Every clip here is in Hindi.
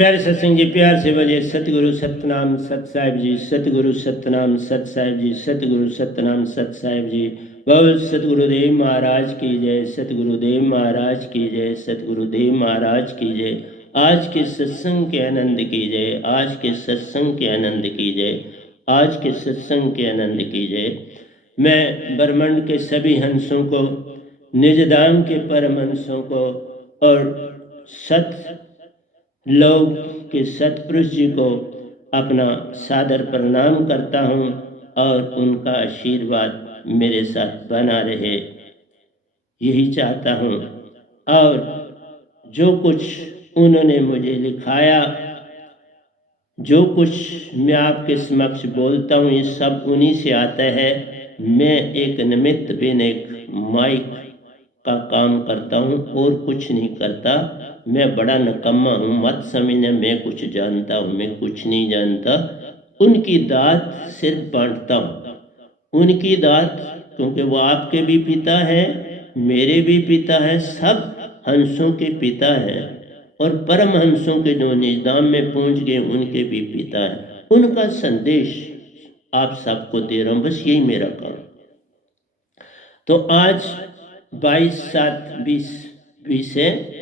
प्यारे सत्संग जी, प्यार से बोलिए सतगुरु सतनाम सत साहिब जी, सतगुरु सतनाम सत साहिब जी, सतगुरु सतनाम सत साहिब जी। बोल सतगुरुदेव महाराज की जय, सतगुरुदेव महाराज की जय, सतगुरुदेव महाराज की जय। आज के सत्संग के आनंद की जय, आज के सत्संग के आनंद की जय, आज के सत्संग के आनंद की जय। मैं ब्रह्मांड के सभी हंसों को, निज धाम के परम हंसों को और सत लोग के सतपुरुष जी को अपना सादर प्रणाम करता हूँ और उनका आशीर्वाद मेरे साथ बना रहे, यही चाहता हूँ। और जो कुछ उन्होंने मुझे लिखाया, जो कुछ मैं आपके समक्ष बोलता हूँ, ये सब उन्हीं से आता है। मैं एक निमित्त बिन एक माइक का काम करता हूँ और कुछ नहीं करता। मैं बड़ा निकम्मा हूँ, मत समझना मैं कुछ जानता हूँ, मैं कुछ नहीं जानता। उनकी दात सिर्फ बांटता हूँ, उनकी दात, क्योंकि वो आपके भी पिता हैं, मेरे भी पिता हैं, सब हंसों के पिता हैं और परम हंसों के जो निजधाम में पहुँच गए उनके भी पिता हैं। उनका संदेश आप सबको दे रहा हूँ, बस यही मेरा काम। तो आज 22/7/20 है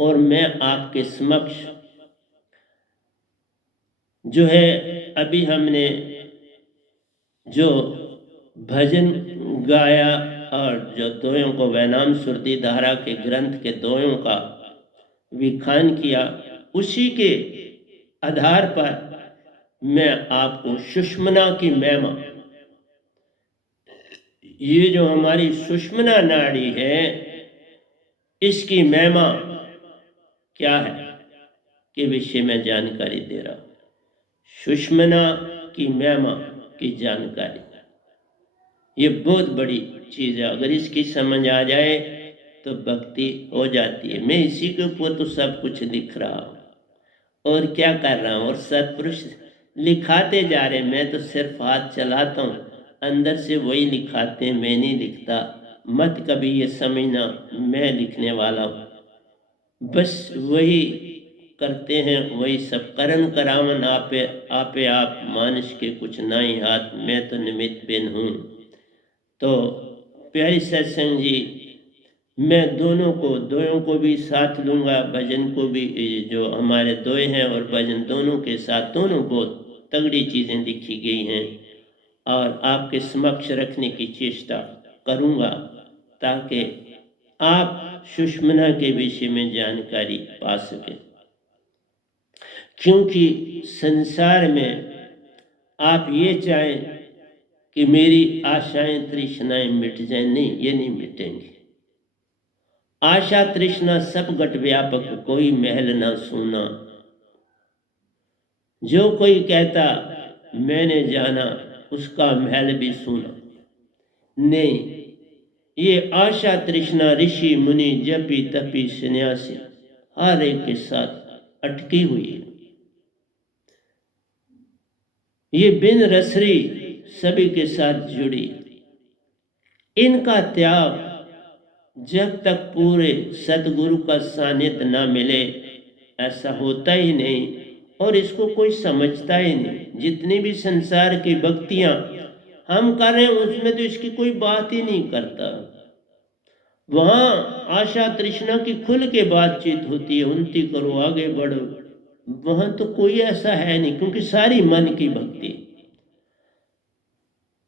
और मैं आपके समक्ष जो है, अभी हमने जो भजन गाया और जो दोयों को वैनाम सुरती धारा के ग्रंथ के दोयों का विखान किया, उसी के आधार पर मैं आपको सुषुम्ना की महिमा, ये जो हमारी सुषुम्ना नाड़ी है, इसकी महिमा क्या है के विषय में जानकारी दे रहा हूँ। सुषुम्ना की महिमा की जानकारी, ये बहुत बड़ी चीज़ है। अगर इसकी समझ आ जाए तो भक्ति हो जाती है। मैं इसी के ऊपर तो सब कुछ लिख रहा हूँ और क्या कर रहा हूँ, और सत्पुरुष लिखाते जा रहे, मैं तो सिर्फ हाथ चलाता हूँ, अंदर से वही लिखाते हैं, मैं नहीं लिखता। मत कभी ये समझना मैं लिखने वाला हूँ, बस वही करते हैं, वही सब करन करावन आपे आपे आप मानुष के कुछ नाई हाथ, मैं तो निमित्त बिन हूँ। तो प्यारी सत्संग जी, मैं दोयों को भी साथ लूँगा, भजन को भी, जो हमारे दोए हैं और भजन दोनों के साथ, दोनों बहुत तगड़ी चीज़ें लिखी गई हैं और आपके समक्ष रखने की चेष्टा करूँगा ताकि आप सुषुम्ना के विषय में जानकारी पा सकें। क्योंकि संसार में आप ये चाहें कि मेरी आशाएं तृष्णाएं मिट जाएं, नहीं, ये नहीं मिटेंगी। आशा तृष्णा सब घट व्यापक, कोई महल ना सोना। जो कोई कहता मैंने जाना, उसका महल भी सोना। नहीं, ये आशा तृष्णा ऋषि मुनि जपी तपी सन्यासी हर एक के साथ अटकी हुई है। ये बिन रसरी सभी के साथ जुड़ी। इनका त्याग जब तक पूरे सतगुरु का सानिध्य न मिले ऐसा होता ही नहीं, और इसको कोई समझता ही नहीं। जितनी भी संसार की भक्तियां हम कर रहे हैं उसमें तो इसकी कोई बात ही नहीं करता। वहाँ आशा तृष्णा की खुल के बातचीत होती है, उन्नति करो, आगे बढ़ो। वहाँ तो कोई ऐसा है नहीं, क्योंकि सारी मन की भक्ति।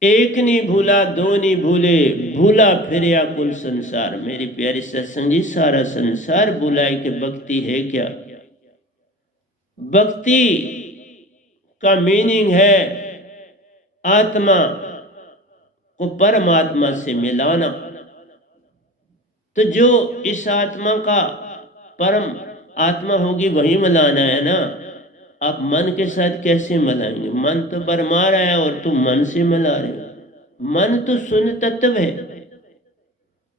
एक नहीं भूला दो नहीं भूले, भूला फिरया कुल संसार। मेरी प्यारी सत्संग जी, सारा संसार भूला है कि भक्ति है क्या। भक्ति का मीनिंग है आत्मा को परमात्मा से मिलाना। तो जो इस आत्मा का परम आत्मा होगी वही मिलाना है ना। आप मन के साथ कैसे मिलाएंगे? मन तो भरमा रहा है और तुम मन से मिला रहे हो। मन तो शून्य तत्व है,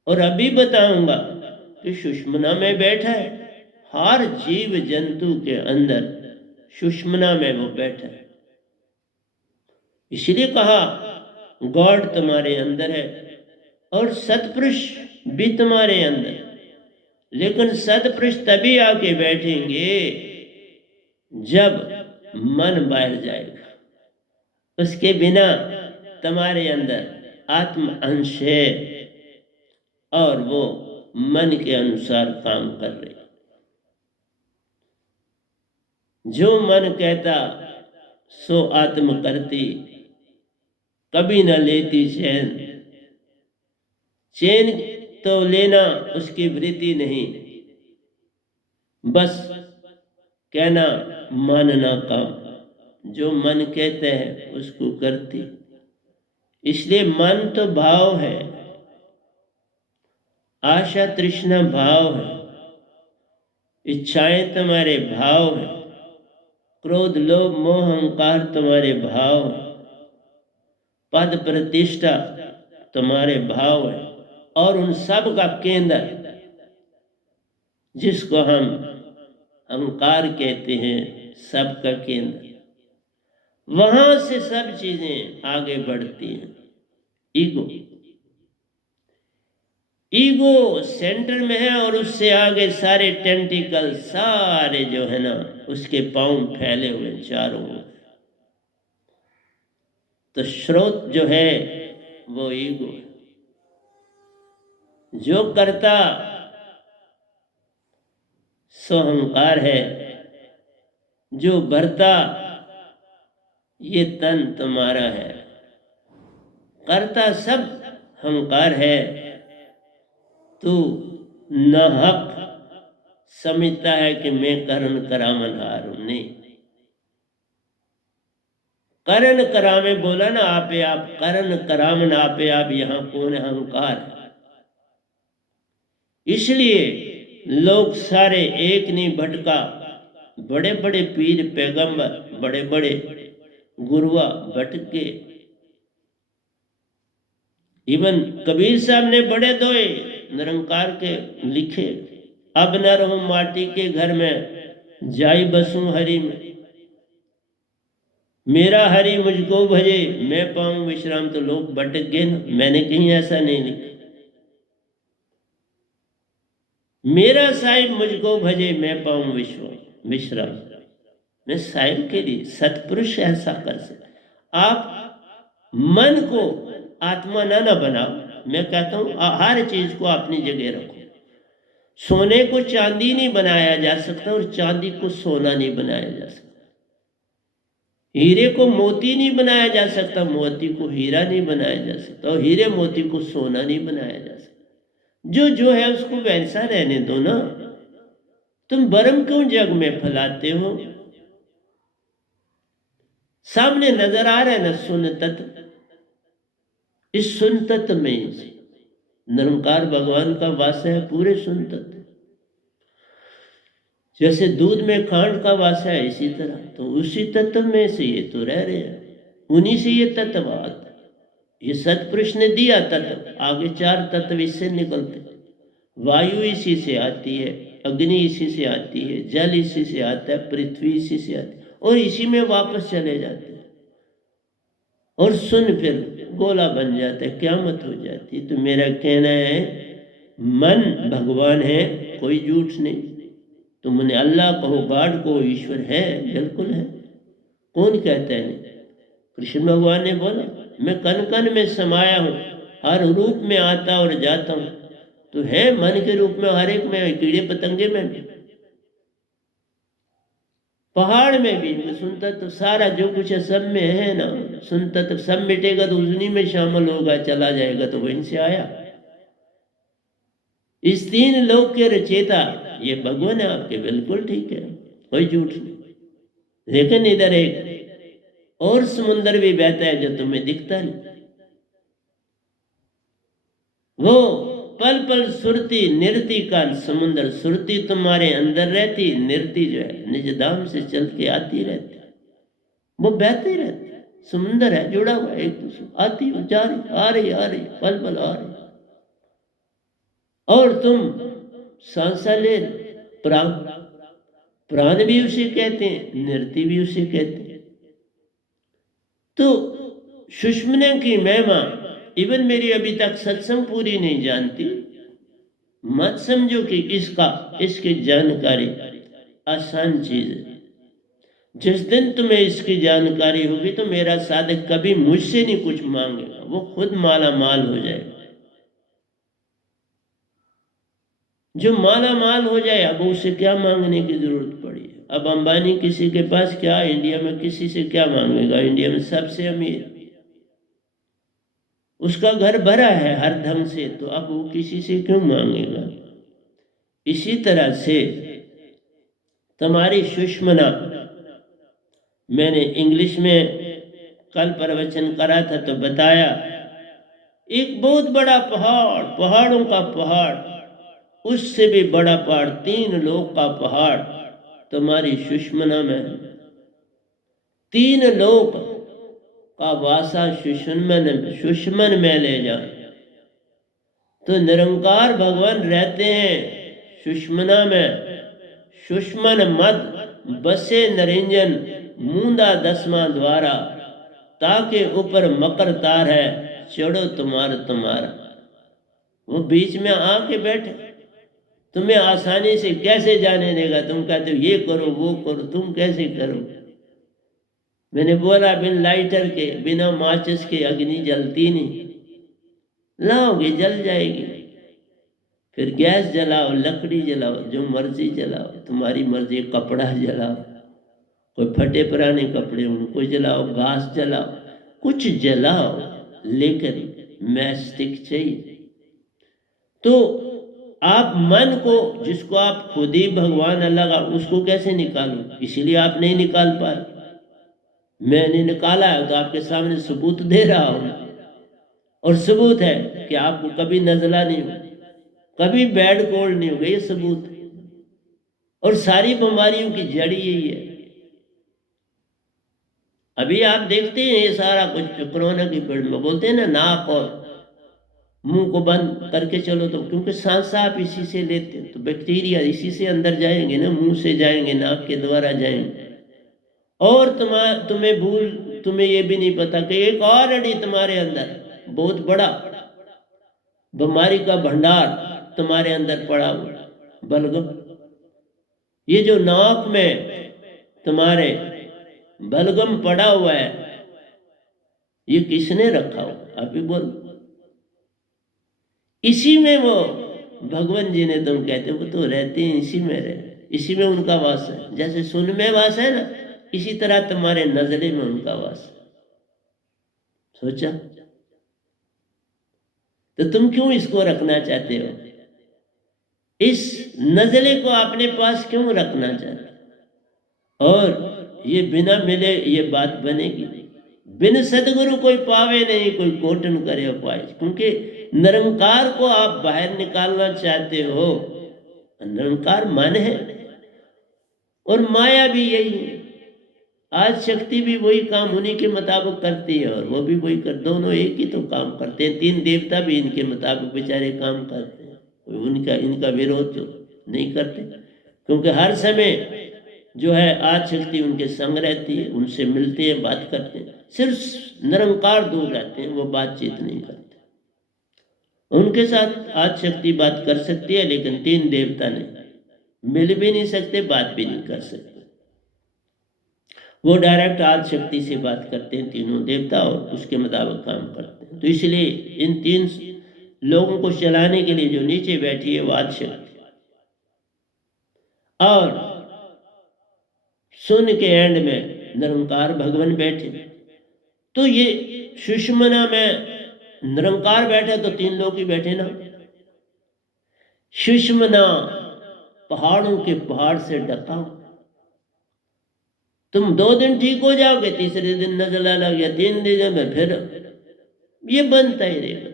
और अभी बताऊंगा कि सुषुम्ना में बैठा है। हर जीव जंतु के अंदर सुषुम्ना में वो बैठा है। इसलिए कहा गॉड तुम्हारे अंदर है और सतपुरुष भी तुम्हारे अंदर। लेकिन सतपुरुष तभी आके बैठेंगे जब मन बाहर जाएगा, उसके बिना तुम्हारे अंदर आत्म अंश है और वो मन के अनुसार काम कर रही। जो मन कहता सो आत्म करती, कभी न लेती चैन। चैन तो लेना उसकी वृत्ति नहीं, बस कहना मानना काम। जो मन कहते हैं उसको करती। इसलिए मन तो भाव है, आशा तृष्णा भाव है, इच्छाएं तुम्हारे भाव है, क्रोध लोभ मोह अहंकार तुम्हारे भाव है, पद प्रतिष्ठा तुम्हारे भाव है, और उन सब का केंद्र जिसको हम अहंकार कहते हैं, सबका केंद्र, वहां से सब चीजें आगे बढ़ती हैं। ईगो सेंटर में है और उससे आगे सारे टेंटिकल सारे जो है ना उसके पांव फैले हुए चारों ओर। तो स्रोत जो है वो ईगो है। जो करता सो अहंकार है, जो भरता ये तन तुम्हारा है। करता सब अहंकार है, तू न हक समझता है कि मैं करण करामनहार हूं। नहीं, करण करामे बोला ना आपे आप, करण करामन आपे आप, यहां कौन है? अहंकार। इसलिए लोग सारे एक नहीं भटका, बड़े बड़े पीर पैगंबर, बड़े बड़े गुरुआ भटके। इवन कबीर साहब ने बड़े दोए निरंकार के लिखे, अब न रहूं माटी के घर में, जाई बसूं हरि में। मेरा हरि मुझको भजे, मैं पाऊं विश्राम। तो लोग भटक गए ना, मैंने कहीं ऐसा नहीं लिखा। मेरा साहिब मुझको भजे, मैं पाऊं विश्राम। मैं साहिब के लिए सतपुरुष ऐसा कर सकता। आप मन को आत्मा ना बनाओ। मैं कहता हूं हर चीज को अपनी जगह रखो। सोने को चांदी नहीं बनाया जा सकता और चांदी को सोना नहीं बनाया जा सकता। हीरे को मोती नहीं बनाया जा सकता, मोती को हीरा नहीं बनाया जा सकता, और हीरे मोती को सोना नहीं बनाया जा सकता। जो है उसको वैसा रहने दो ना। तुम भरम क्यों जग में फैलाते हो? सामने नजर आ रहा है ना सुन तत्व। इस सुन तत्व में निरंकार भगवान का वास है, पूरे सुन तत्व। जैसे दूध में खांड का वास है, इसी तरह तो उसी तत्व में से ये तो रह रहे हैं, उन्हीं से ये तत्ववाद। ये सतपुरुष ने दिया तत्व, आगे 4 तत्व इससे निकलते। वायु इसी से आती है, अग्नि इसी से आती है, जल इसी से आता है, पृथ्वी इसी से आती है, और इसी में वापस चले जाते हैं। और सुन फिर गोला बन जाता है, क्यामत हो जाती है। तो मेरा कहना है मन भगवान है, कोई झूठ नहीं। तुम उन्हें अल्लाह कहो, गॉड को, ईश्वर है, बिल्कुल है। कौन कहता है नहीं? कृष्ण भगवान ने बोला मैं कण कण में समाया हूं, हर रूप में आता और जाता हूं। तो है मन के रूप में हर एक में, कीड़े पतंगे में भी, पहाड़ में भी। सुनता तो सारा जो कुछ है सब में है ना। सुनता तो सब मिटेगा तो उन्हीं में शामिल होगा, चला जाएगा तो वहीं से आया। इस 3 लोक के रचेता ये भगवान है आपके, बिल्कुल ठीक है, कोई झूठ नहीं। लेकिन इधर एक और समुंदर भी बहता है जो तुम्हें दिखता नहीं। वो पल पल सुरती निरति का समुंदर। सुरती तुम्हारे अंदर रहती, निरति जो है निज धाम से चल के आती रहती, वो बहती रहती। समुंदर है, जुड़ा हुआ एक दूसरे, आती जा रही, आ रही, पल पल आ रही। और तुम सांसा ले, प्राण भी उसे कहते हैं, निरति भी उसे कहते हैं। तो सुषमने की महिमा, इवन मेरी अभी तक सत्संग पूरी नहीं जानती, मत समझो कि इसकी जानकारी आसान चीज है। जिस दिन तुम्हें इसकी जानकारी होगी तो मेरा साधक कभी मुझसे नहीं कुछ मांगेगा, वो खुद माला माल हो जाएगा। जो माला माल हो जाए अब उसे क्या मांगने की जरूरत पड़ी है। अब अंबानी किसी के पास क्या, इंडिया में किसी से क्या मांगेगा, इंडिया में सबसे अमीर, उसका घर भरा है हर ढंग से, तो अब वो किसी से क्यों मांगेगा। इसी तरह से तुम्हारी सुषमना, मैंने इंग्लिश में कल प्रवचन करा था तो बताया, एक बहुत बड़ा पहाड़, पहाड़ों का पहाड़, उससे भी बड़ा पहाड़, 3 लोक का पहाड़ तुम्हारी सुषमना में है। 3 लोक का वासा सुषमन में ले जा। तो निरंकार भगवान रहते हैं सुषमना में। सुषमन मद बसे नरिंजन, मूंदा 10वां द्वारा, ताके ऊपर मकर तार है, चढ़ो तुम्हारा। वो बीच में आके बैठे, तुम्हें आसानी से कैसे जाने देगा। तुम कहते हो ये करो वो करो, तुम कैसे करो। मैंने बोला बिन लाइटर के, बिना माचिस के अग्नि जलती नहीं, लाओगे जल जाएगी। फिर गैस जलाओ, लकड़ी जलाओ, जो मर्जी जलाओ, तुम्हारी मर्जी। कपड़ा जलाओ, कोई फटे पुराने कपड़े उनको जलाओ, घास जलाओ, कुछ जलाओ, लेकिन मैस्टिक चाहिए। तो आप मन को, जिसको आप खुद ही भगवान अल्लाह, उसको कैसे निकालो। इसीलिए आप नहीं निकाल पा रहे। मैंने निकाला है तो आपके सामने सबूत दे रहा हूं, और सबूत है कि आपको कभी नजला नहीं हो, कभी बैड कोल्ड नहीं होगा, ये सबूत। और सारी बीमारियों की जड़ यही है। अभी आप देखते हैं ये सारा कुछ कोरोना की पीड़ में बोलते हैं ना, नाक और मुंह को बंद करके चलो, तो क्योंकि सांस आप इसी से लेते हैं, तो बैक्टीरिया इसी से अंदर जाएंगे ना, मुंह से जाएंगे, नाक के द्वारा जाएंगे। और तुम्हें ये भी नहीं पता कि एक ऑलरेडी तुम्हारे अंदर बहुत बड़ा बीमारी का भंडार तुम्हारे अंदर पड़ा हुआ, बलगम। ये जो नाक में तुम्हारे बलगम पड़ा हुआ है, ये किसने रखा हो, अभी बोल। इसी में वो भगवान जी ने, तुम कहते हो तो रहते हैं इसी में, रहे इसी में उनका वास है। जैसे सुन में वास है ना, इसी तरह तुम्हारे नजरे में उनका वास है। सोचा तो तुम क्यों इसको रखना चाहते हो, इस नजले को अपने पास क्यों रखना चाहते हो। और ये बिना मिले ये बात बनेगी नहीं। बिन सदगुरु कोई पावे नहीं, कोई कोटन करे उपाय। क्योंकि निरंकार को आप बाहर निकालना चाहते हो। निरंकार मन है और माया भी यही है। आज शक्ति भी वही काम उन्हीं के मुताबिक करती है और वो भी वही कर, दोनों एक ही तो काम करते हैं। 3 देवता भी इनके मुताबिक बेचारे काम करते हैं, उनका इनका विरोध तो नहीं करते। क्योंकि हर समय जो है आज शक्ति उनके संग रहती है, उनसे मिलते हैं, बात करते हैं। सिर्फ निरंकार दूर रहते हैं, वो बातचीत नहीं करते। उनके साथ आज शक्ति बात कर सकती है, लेकिन 3 देवता नहीं, मिल भी नहीं सकते, बात भी नहीं कर सकते। वो डायरेक्ट आदि शक्ति से बात करते हैं, तीनों देवता, और उसके मुताबिक काम करते हैं। तो इसलिए इन 3 लोगों को चलाने के लिए जो नीचे बैठी है वो आदि शक्ति, और शून्य के एंड में निरंकार भगवान बैठे। तो ये सुषमना में निरंकार बैठे तो 3 लोग ही बैठे ना। सुषमना पहाड़ों के पहाड़ से ढका, तुम 2 दिन ठीक हो जाओगे, तीसरे दिन नजला लग गया, 3 दिन में फिर ये बनता ही रहेगा।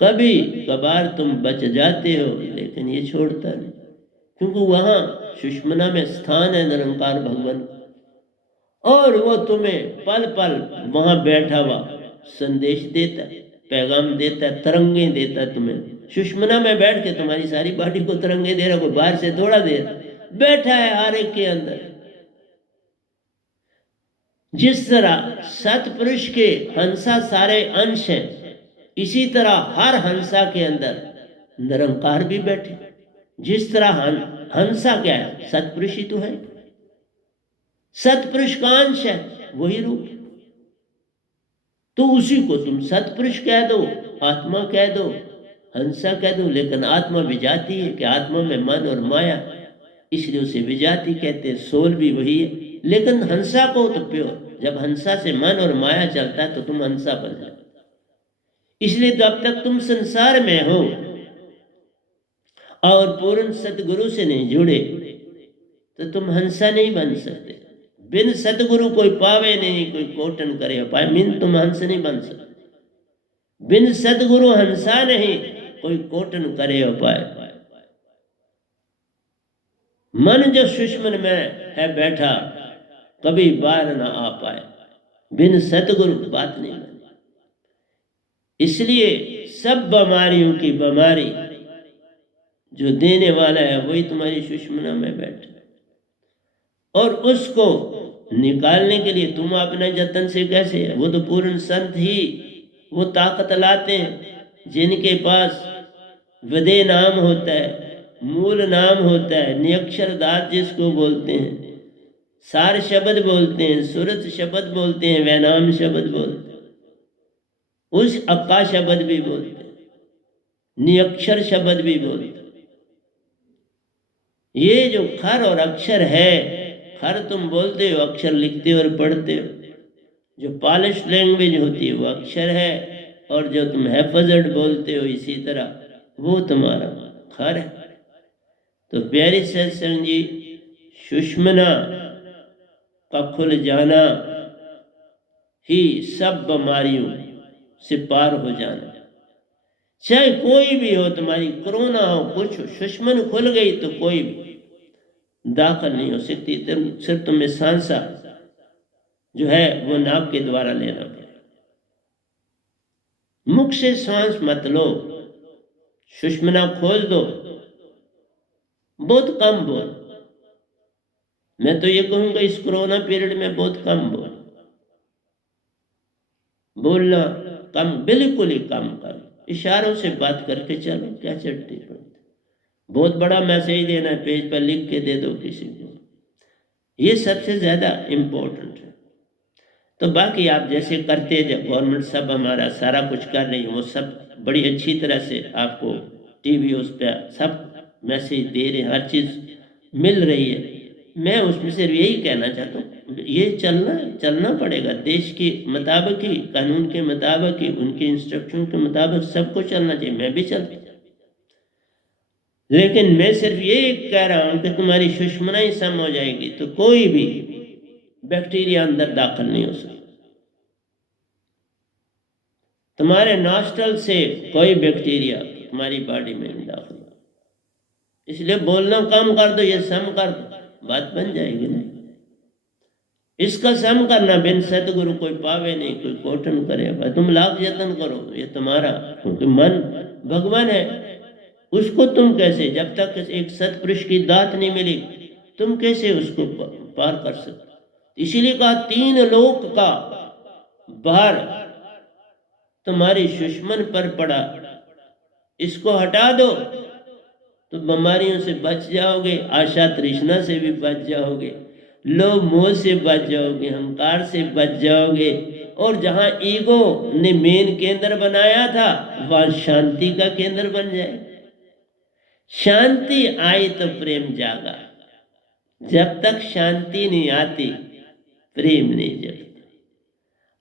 कभी कभार तुम बच जाते हो, लेकिन ये छोड़ता नहीं, क्योंकि वहां सुषमना में स्थान है निरंकार भगवान, और वो तुम्हें पल पल वहां बैठा हुआ संदेश देता है, पैगाम देता है, तरंगे देता है तुम्हें। सुषमना में बैठ के तुम्हारी सारी बॉडी को तरंगे दे रहा, कोई बाहर से थोड़ा दे रहा, बैठा है हर एक के अंदर। जिस तरह सतपुरुष के हंसा सारे अंश हैं, इसी तरह हर हंसा के अंदर निरंकार भी बैठे। जिस तरह हंसा क्या है, सतपुरुष ही तो है। सतपुरुष का अंश है, वही रूप। तो उसी को तुम सतपुरुष कह दो, आत्मा कह दो, हंसा कह दो, लेकिन आत्मा विजाती है कि आत्मा में मन और माया, इसलिए उसे विजाती कहते हैं। सोल भी वही है, लेकिन हंसा को तो प्योर, जब हंसा से मन और माया चलता है तो तुम हंसा बन जाओ। इसलिए जब तक तुम संसार में हो और पूर्ण सतगुरु से नहीं जुड़े तो तुम हंसा नहीं बन सकते। बिन सतगुरु कोई पावे नहीं, कोई कोटन करे पाए, बिन तुम हंस नहीं बन सकते। बिन सतगुरु हंसा नहीं, कोई कोटन करे पाए। मन जो सुषमन में है बैठा, कभी बाहर ना आ पाए, बिन सतगुरु बात नहीं बनी। इसलिए सब बीमारियों की बीमारी जो देने वाला है वही तुम्हारी सुषमना में बैठा, और उसको निकालने के लिए तुम अपने जतन से कैसे है? वो तो पूर्ण संत ही वो ताकत लाते हैं जिनके पास विदे नाम होता है, मूल नाम होता है, नियक्षर दात जिसको बोलते हैं, सार शब्द बोलते हैं, सुरत शब्द बोलते हैं, वैनाम शब्द बोलते हैं, उस अक्का शब्द भी बोलते हैं, नियक्षर शब्द भी बोलते हैं। ये जो खर और अक्षर है, खर तुम बोलते हो, अक्षर लिखते हो और पढ़ते हो। जो पॉलिश लैंग्वेज होती है वो अक्षर है, और जो तुम हैफजड बोलते हो इसी तरह वो तुम्हारा खर है। तो प्यारे सत्संग जी, सुषमना का खुल जाना ही सब बीमारियों से पार हो जाना। चाहे कोई भी हो, तुम्हारी कोरोना हो, कुछ हो, सुषमन खुल गई तो कोई भी दाखिल नहीं हो सकती। सिर्फ तुम्हें सांसा जो है वो नाक के द्वारा लेना पड़े। मुख से सांस मत लो, सुषमना खोल दो, बहुत कम बोल। मैं तो ये कहूंगा इस कोरोना पीरियड में बहुत कम बोलना कम, बिल्कुल ही कम करो। इशारों से बात करके चलो, क्या चट्टी पड़ती। बहुत बड़ा मैसेज देना है, पेज पर लिख के दे दो किसी को, ये सबसे ज्यादा इम्पोर्टेंट है। तो बाकी आप जैसे करते, जब गवर्नमेंट सब हमारा सारा कुछ कर रही है, वो सब बड़ी अच्छी तरह से आपको टीवी उस पर सब मैसेज दे रहे हैं, हर चीज़ मिल रही है। मैं उसमें सिर्फ यही कहना चाहता हूँ, ये चलना पड़ेगा देश के मुताबिक ही, कानून के मुताबिक ही, उनके इंस्ट्रक्शन के मुताबिक सबको चलना चाहिए। मैं भी चलता, लेकिन मैं सिर्फ ये कह रहा हूँ कि तुम्हारी सुषमना ही सम हो जाएगी तो कोई भी बैक्टीरिया अंदर दाखिल नहीं हो सकता। तुम्हारे नॉस्ट्रल से कोई बैक्टीरिया तुम्हारी बॉडी में नहीं दाखिल। इसलिए बोलना कम कर दो, ये सम कर दो, बात बन जाएगी ना। इसका सम करना, बिन सतगुरु कोई पावे नहीं, कोई कोटन करे। तुम लाख यत्न करो, ये तुम्हारा, क्योंकि मन भगवान है, उसको तुम कैसे, जब तक एक सतपुरुष की दात नहीं मिली तुम कैसे उसको पार कर सकते। इसीलिए कहा 3 लोक का भार तुम्हारी सुषमन पर पड़ा, इसको हटा दो तो बीमारियों से बच जाओगे, आशा तृष्णा से भी बच जाओगे, लोभ मोह से बच जाओगे, अहंकार से बच जाओगे, और जहां ईगो ने मेन केंद्र बनाया था वहां शांति का केंद्र बन जाए। शांति आई तो प्रेम जागा, जब तक शांति नहीं आती प्रेम नहीं जगता,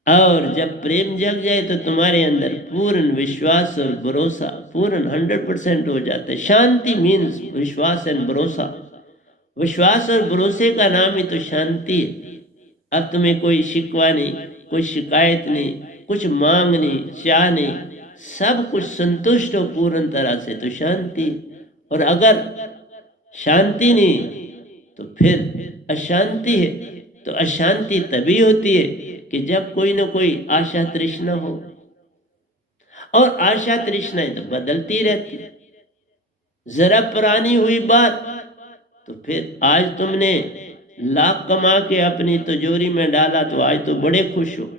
और जब प्रेम जग जाए तो तुम्हारे अंदर पूर्ण विश्वास और भरोसा पूर्ण 100% हो जाता है। शांति मीन्स विश्वास एंड भरोसा। विश्वास और भरोसे का नाम ही तो शांति है। अब तुम्हें कोई शिकवा नहीं, कोई शिकायत नहीं, कुछ मांग नहीं, चाह नहीं, सब कुछ संतुष्ट हो पूर्ण तरह से, तो शांति। और अगर शांति नहीं तो फिर अशांति है। तो अशांति तभी होती है कि जब कोई ना कोई आशा तृष्णा हो, और आशा तृष्णाएं तो बदलती रहती। जरा पुरानी हुई बात तो फिर आज तुमने लाख कमा के अपनी तिजोरी में डाला तो आज तो बड़े खुश हो,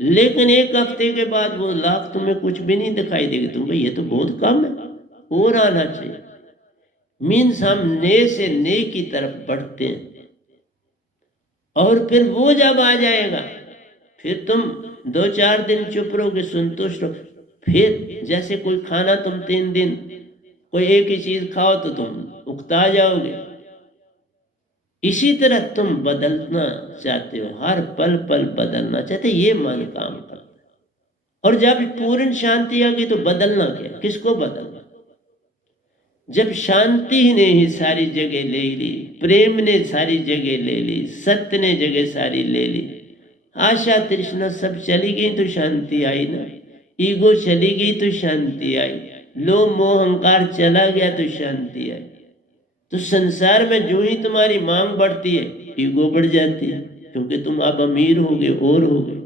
लेकिन एक हफ्ते के बाद वो लाख तुम्हें कुछ भी नहीं दिखाई देगी। तुम भाई ये तो बहुत कम है, और आना चाहिए। मीन्स हम ने से ने की तरफ बढ़ते हैं। और फिर वो जब आ जाएगा, फिर तुम 2-4 दिन चुप रहोगे, संतुष्ट रहो। फिर जैसे कोई खाना तुम 3 दिन कोई एक ही चीज खाओ तो तुम उकता जाओगे। इसी तरह तुम बदलना चाहते हो, हर पल पल बदलना चाहते, ये मन काम करता है। और जब पूर्ण शांति आ गई तो बदलना क्या, किसको बदलना? जब शांति ने ही सारी जगह ले ली, प्रेम ने सारी जगह ले ली, सत्य ने जगह सारी ले ली, आशा तृष्णा सब चली गई तो शांति आई ना। ईगो चली गई तो शांति आई, लोभ मोह अहंकार चला गया तो शांति आई। तो संसार में जो ही तुम्हारी मांग बढ़ती है, ईगो बढ़ जाती है, क्योंकि तुम अब अमीर हो गए और हो गए।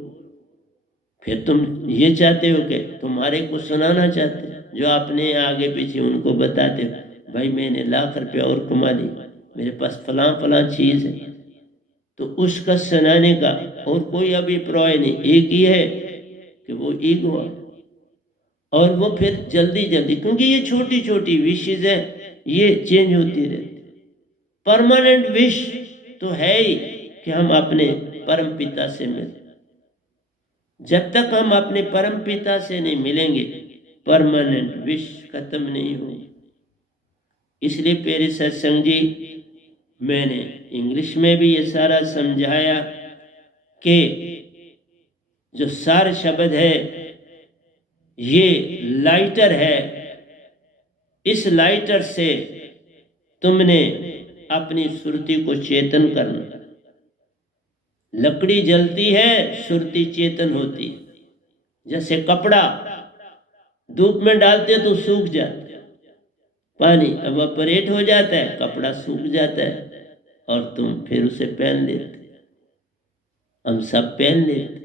फिर तुम ये चाहते हो कि तुम्हारे को सुनाना चाहते हो, जो अपने आगे पीछे उनको बताते हो, भाई मैंने लाख रुपया और कमा ली, मेरे पास फलां फलां चीज है। तो उसका सुनाने का और कोई अभिप्राय नहीं, एक ही है कि वो ईगो है। और वो फिर जल्दी जल्दी, क्योंकि ये छोटी छोटी विशेष है, ये चेंज होती रहती। परमानेंट विश तो है ही कि हम अपने परम पिता से मिलें। जब तक हम अपने परम पिता से नहीं मिलेंगे, परमानेंट विश खत्म नहीं होगी। इसलिए प्यारे सत्संग जी, मैंने इंग्लिश में भी ये सारा समझाया कि जो सार शब्द है ये लाइटर है, इस लाइटर से तुमने अपनी सुरती को चेतन करना। लकड़ी जलती है, सुरती चेतन होती है। जैसे कपड़ा धूप में डालते हैं तो सूख जाता है, पानी एवापोरेट हो जाता है, कपड़ा सूख जाता है, और तुम फिर उसे पहन लेते, हम सब पहन लेते।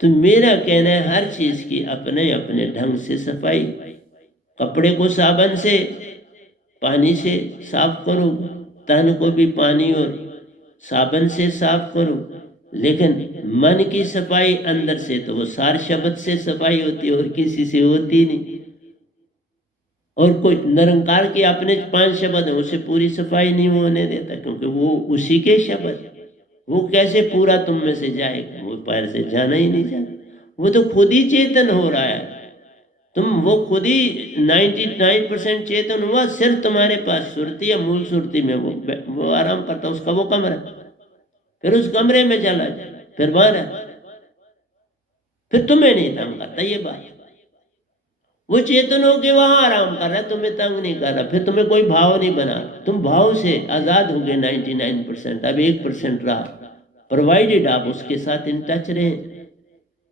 तो मेरा कहना है हर चीज की अपने अपने ढंग से सफाई। कपड़े को साबुन से पानी से साफ करो, तन को भी पानी और साबुन से साफ करो, लेकिन मन की सफाई अंदर से तो वो सार शब्द से सफाई होती है और किसी से होती नहीं। और कोई निरंकार के अपने 5 शब्द है, उसे पूरी सफाई नहीं होने देता, क्योंकि वो उसी के शब्द, वो कैसे पूरा तुम में से जाएगा, वो पैर से जाना ही नहीं जाता, वो तो खुद ही चेतन हो रहा है। तुम वो खुद ही 99% चेतन हुआ, सिर्फ तुम्हारे पास सुरती या मूल सुरती में वो आराम करता, उसका वो कमरा, फिर उस कमरे में चला जाए, फिर वहां रह, फिर तुम्हें नहीं तंग करता। ये बात, वो चेतन हो के वहां आराम कर रहा है, तुम्हें तंग नहीं कर रहा, फिर तुम्हें कोई भाव नहीं बना, तुम भाव से आजाद हो गए 99%, अब 1% रहा, प्रोवाइडेड आप उसके साथ इन टच रहे,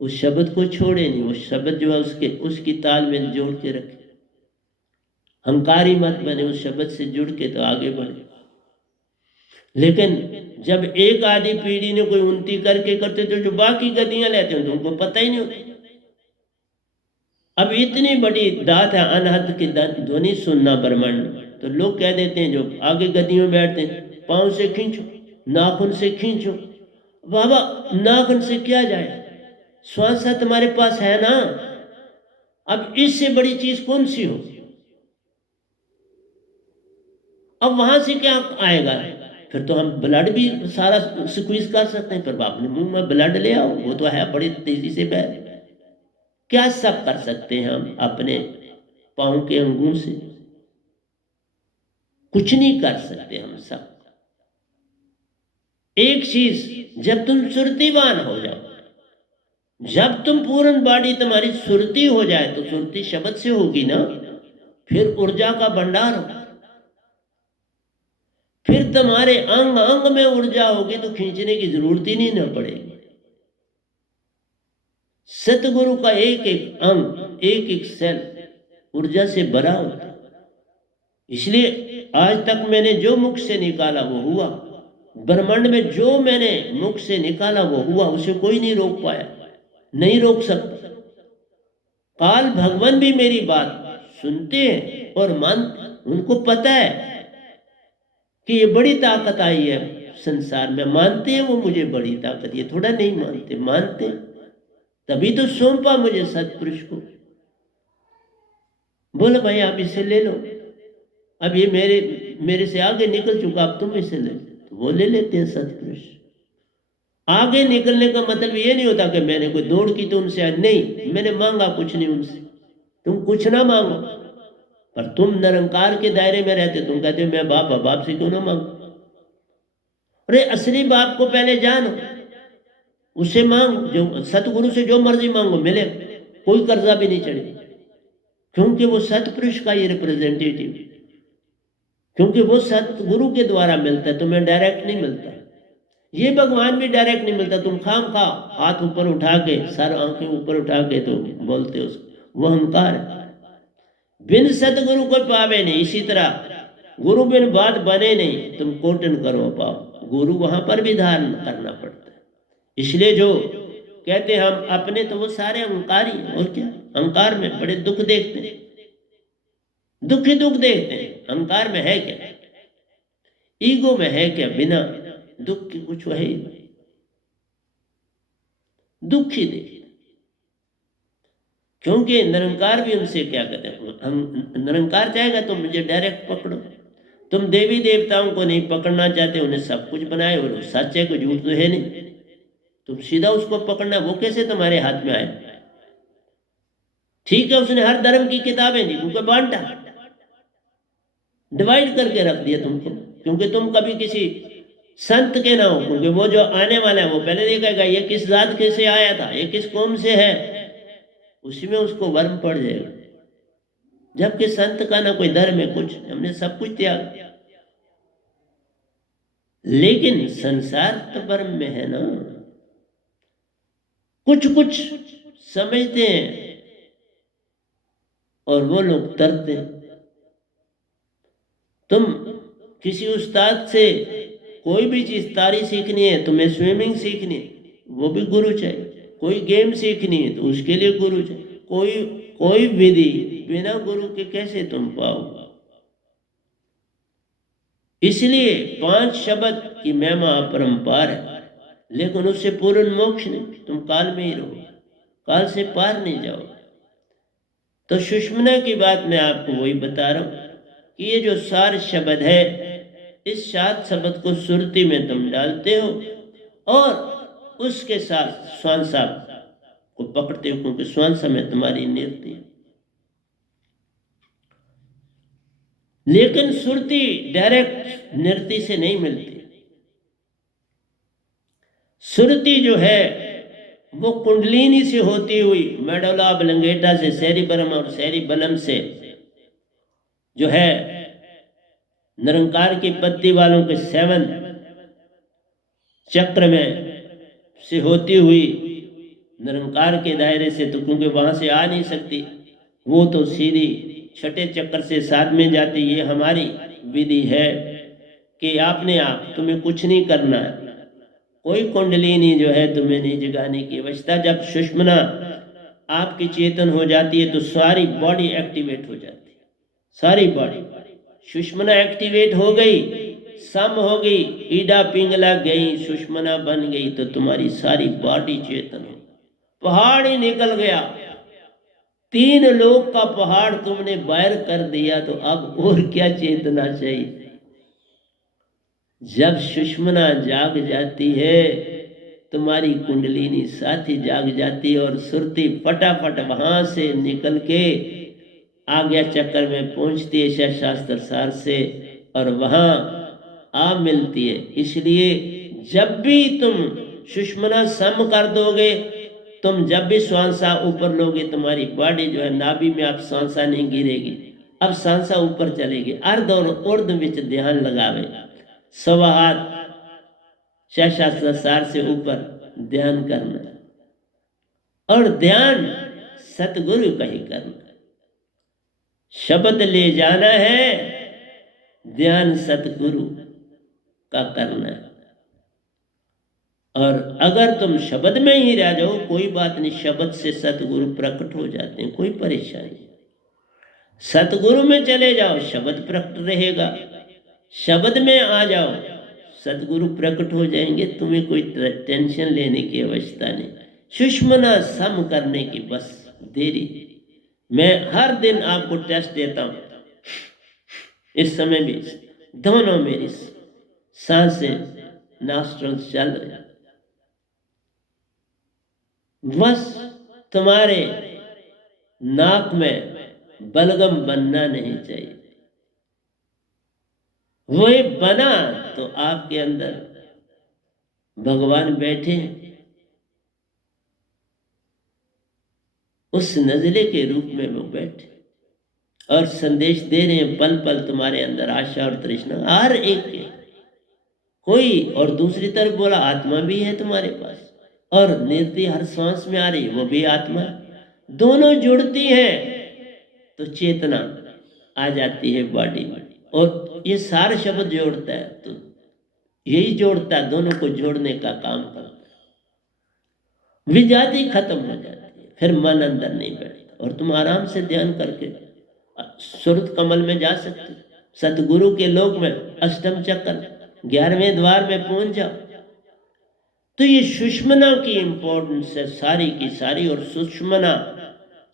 उस शब्द को छोड़े नहीं, उस शब्द जो है उसकी तालमेल जोड़ के रखे, हंकारी मत बने, उस शब्द से जुड़ के तो आगे बढ़े। लेकिन जब एक आधी पीढ़ी ने कोई उन्नति करके करते तो जो बाकी गतियां लेते हैं तो उनको पता ही नहीं होता। अब इतनी बड़ी दात है अनहद की ध्वनि सुनना ब्रह्मांड, तो लोग कह देते हैं जो आगे गद्दियों में बैठते हैं, पांव से खींचो, नाखून से खींचो। बाबा नाखून से क्या जाए, श्वास तुम्हारे पास है ना, अब इससे बड़ी चीज कौन सी हो? अब वहां से क्या आएगा? फिर तो हम ब्लड भी सारा स्क्वीज कर सकते हैं, फिर अपने मुंह में ब्लड ले आओ, वो तो है बड़ी तेजी से बह, क्या सब कर सकते हैं हम अपने पांव के अंगों से? कुछ नहीं कर सकते हम सब। एक चीज, जब तुम सुरतिवान हो जाओ, जब तुम पूर्ण बॉडी तुम्हारी सुरती हो जाए, तो सुरती शब्द से होगी ना, फिर ऊर्जा का भंडार हो, फिर तुम्हारे अंग अंग में ऊर्जा होगी, तो खींचने की जरूरत ही नहीं ना पड़ेगी। सतगुरु का एक एक अंग, एक एक सेल ऊर्जा से भरा होता है। इसलिए आज तक मैंने जो मुख से निकाला वो हुआ, ब्रह्मांड में जो मैंने मुख से निकाला वो हुआ, उसे कोई नहीं रोक पाया, नहीं रोक सकता। काल भगवान भी मेरी बात सुनते हैं और मान, उनको पता है कि ये बड़ी ताकत आई है संसार में, मानते हैं वो मुझे बड़ी ताकत, ये थोड़ा नहीं मानते, मानते हैं, तभी तो सौंपा मुझे सतपुरुष को। बोलो भाई आप इसे ले लो, अब ये मेरे से आगे निकल चुका, अब तुम इसे ले लो। तो वो ले लेते हैं सत्पुरुष। आगे निकलने का मतलब ये नहीं होता कि मैंने कोई दौड़ की तो उनसे, नहीं, मैंने मांगा कुछ नहीं उनसे। तुम कुछ ना मांगो, पर तुम निरंकार के दायरे में रहते, तुम कहते हो मैं बाप से क्यों ना मांगू। अरे असली बाप को पहले जानो, उससे मांगो, जो सतगुरु से जो मर्जी मांगो मिले, कोई कर्जा भी नहीं चढ़े, क्योंकि वो सतपुरुष का ये रिप्रेजेंटेटिव, क्योंकि वो सतगुरु के द्वारा मिलता है, तुम्हें डायरेक्ट नहीं मिलता। ये भगवान भी डायरेक्ट नहीं मिलता, तुम खाम खा हाथ ऊपर उठा के, सर आंखें ऊपर उठा के तो बोलते हो, वो अहंकार है। बिन सतगुरु को पावे नहीं, इसी तरह गुरु बिन बात बने नहीं, तुम कोटन करो पाओ, गुरु वहां पर भी धारण करना पड़ता है। इसलिए जो कहते हैं हम अपने, तो वो सारे अहंकारी हैं, और क्या। अहंकार में बड़े दुख देखते हैं, दुख ही दुख देखते हैं। अहंकार में है क्या, ईगो में है क्या, बिना दुख की कुछ है ही नहीं, दुख ही देखते। क्योंकि निरंकार भी उनसे क्या कहते हैं, हम निरंकार चाहेगा तो मुझे डायरेक्ट पकड़ो। तुम देवी देवताओं को नहीं पकड़ना चाहते, उन्हें सब कुछ बनाए और सच है, कोई झूठ तो है नहीं, तुम सीधा उसको पकड़ना, वो कैसे तुम्हारे हाथ में आए। ठीक है, उसने हर धर्म की किताबें दी, उनको बांटा, डिवाइड करके रख दिया तुमको, क्योंकि तुम कभी किसी संत के ना हो, क्योंकि वो जो आने वाला है वो पहले देखेगा ये किस जात के से आया था, ये किस कौम से है, उसी में उसको वर्म पड़ जाएगा। जबकि संत का ना कोई धर्म है, कुछ, हमने सब कुछ त्याग, लेकिन संसार तो वर्म में है ना, कुछ कुछ समझते हैं और वो लोग तरते हैं। तुम किसी उस्ताद से कोई भी चीज, तारी सीखनी है, तुम्हें स्विमिंग सीखनी है, वो भी गुरु चाहिए। कोई गेम सीखनी है तो उसके लिए गुरु चाहिए। कोई विधि बिना गुरु के कैसे तुम पाओ। इसलिए 5 शब्द की महिमा अपरंपार है, लेकिन उससे पूर्ण मोक्ष नहीं, तुम काल में ही रहो, काल से पार नहीं जाओ। तो सुषुम्ना की बात मैं आपको वही बता रहा हूं कि ये जो सार शब्द है, इस 7 शब्द को सुरती में तुम डालते हो और उसके साथ श्वासा को पकड़ते हो, क्योंकि श्वासा में तुम्हारी नृत्य है। लेकिन सुरती डायरेक्ट नृत्य से नहीं मिलती। सुरती जो है वो कुंडलिनी से होती हुई मेडोला ऑब्लंगेटा से, सेरिबरम और सेरिबलम से जो है निरंकार की पत्ती वालों के 7 चक्र में से होती हुई निरंकार के दायरे से, तो क्योंकि वहां से आ नहीं सकती, वो तो सीधी 6ठे चक्र से 7 में जाती। ये हमारी विधि है कि आपने आप, तुम्हें कुछ नहीं करना है, कोई कुंडलिनी जो है तुम्हें नहीं जगाने की अवस्था। जब सुषुम्ना आपकी चेतन हो जाती है तो सारी बॉडी एक्टिवेट हो जाती है, सारी बॉडी। सुषुम्ना एक्टिवेट हो गई, सम हो गई, ईडा पिंगला गई, सुषुम्ना बन गई, तो तुम्हारी सारी बॉडी चेतन हो, पहाड़ ही निकल गया। 3 लोग का पहाड़ तुमने बैर कर दिया, तो अब और क्या चेतना चाहिए। जब सुषुम्ना जाग जाती है, तुम्हारी कुंडलिनी साथ ही जाग जाती है और सुरती फटाफट वहां से निकल के आज्ञा चक्र में पहुंचती है शास्त्र सार से, और वहां आ मिलती है। इसलिए जब भी तुम सुषुम्ना सम कर दोगे, तुम जब भी श्वासा ऊपर लोगे, तुम्हारी बॉडी जो है नाभि में अब श्वासा नहीं गिरेगी, अब सांसा ऊपर चलेगी। अर्ध और ऊर्ध्व विच ध्यान लगावे, 100 हाथ शास्त्र सार से ऊपर ध्यान करना, और ध्यान सतगुरु का ही करना। शब्द ले जाना है, ध्यान सतगुरु का करना है। और अगर तुम शब्द में ही रह जाओ, कोई बात नहीं, शब्द से सतगुरु प्रकट हो जाते हैं, कोई परेशानी। सतगुरु में चले जाओ, शब्द प्रकट रहेगा। शब्द में आ जाओ, सतगुरु प्रकट हो जाएंगे, तुम्हें कोई टेंशन लेने की आवश्यकता नहीं। सुषुम्ना सम करने की बस देरी। मैं हर दिन आपको टेस्ट देता हूं, इस समय भी दोनों मेरी सांसें नॉस्ट्रल्स चल रहे, बस तुम्हारे नाक में बलगम बनना नहीं चाहिए। वही बना तो आपके अंदर भगवान बैठे हैं, उस नजले के रूप में वो बैठे और संदेश दे रहे हैं पल पल तुम्हारे अंदर आशा और तृष्णा हर एक के। कोई और दूसरी तरफ बोला आत्मा भी है तुम्हारे पास, और निरति हर सांस में आ रही वो भी आत्मा, दोनों जुड़ती हैं तो चेतना आ जाती है बॉडी में। और ये सार शब्द जोड़ता है, तो यही जोड़ता है, दोनों को जोड़ने का काम करता है। विजाति खत्म हो जाती है, फिर मन अंदर नहीं बैठता और तुम आराम से ध्यान करके सुरत कमल में जा सकते, सतगुरु के लोक में अष्टम चक्र 11वें द्वार में पहुंच जाओ। तो ये सुषमना की इंपॉर्टेंस है सारी की सारी, और सुषमना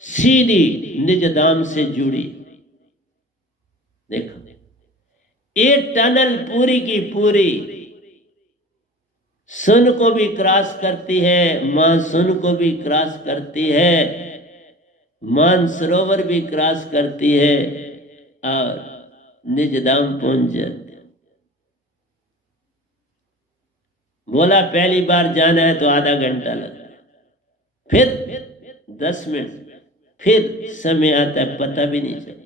सीधी निज धाम से जुड़ी। देखो ये टनल पूरी की पूरी सुन को भी क्रॉस करती है, मानसून को भी क्रॉस करती है, मानसरोवर भी क्रॉस करती है और निज धाम पहुंच जाती है। बोला पहली बार जाना है तो आधा घंटा लगता है, फिर 10 मिनट, फिर समय आता है पता भी नहीं चलता,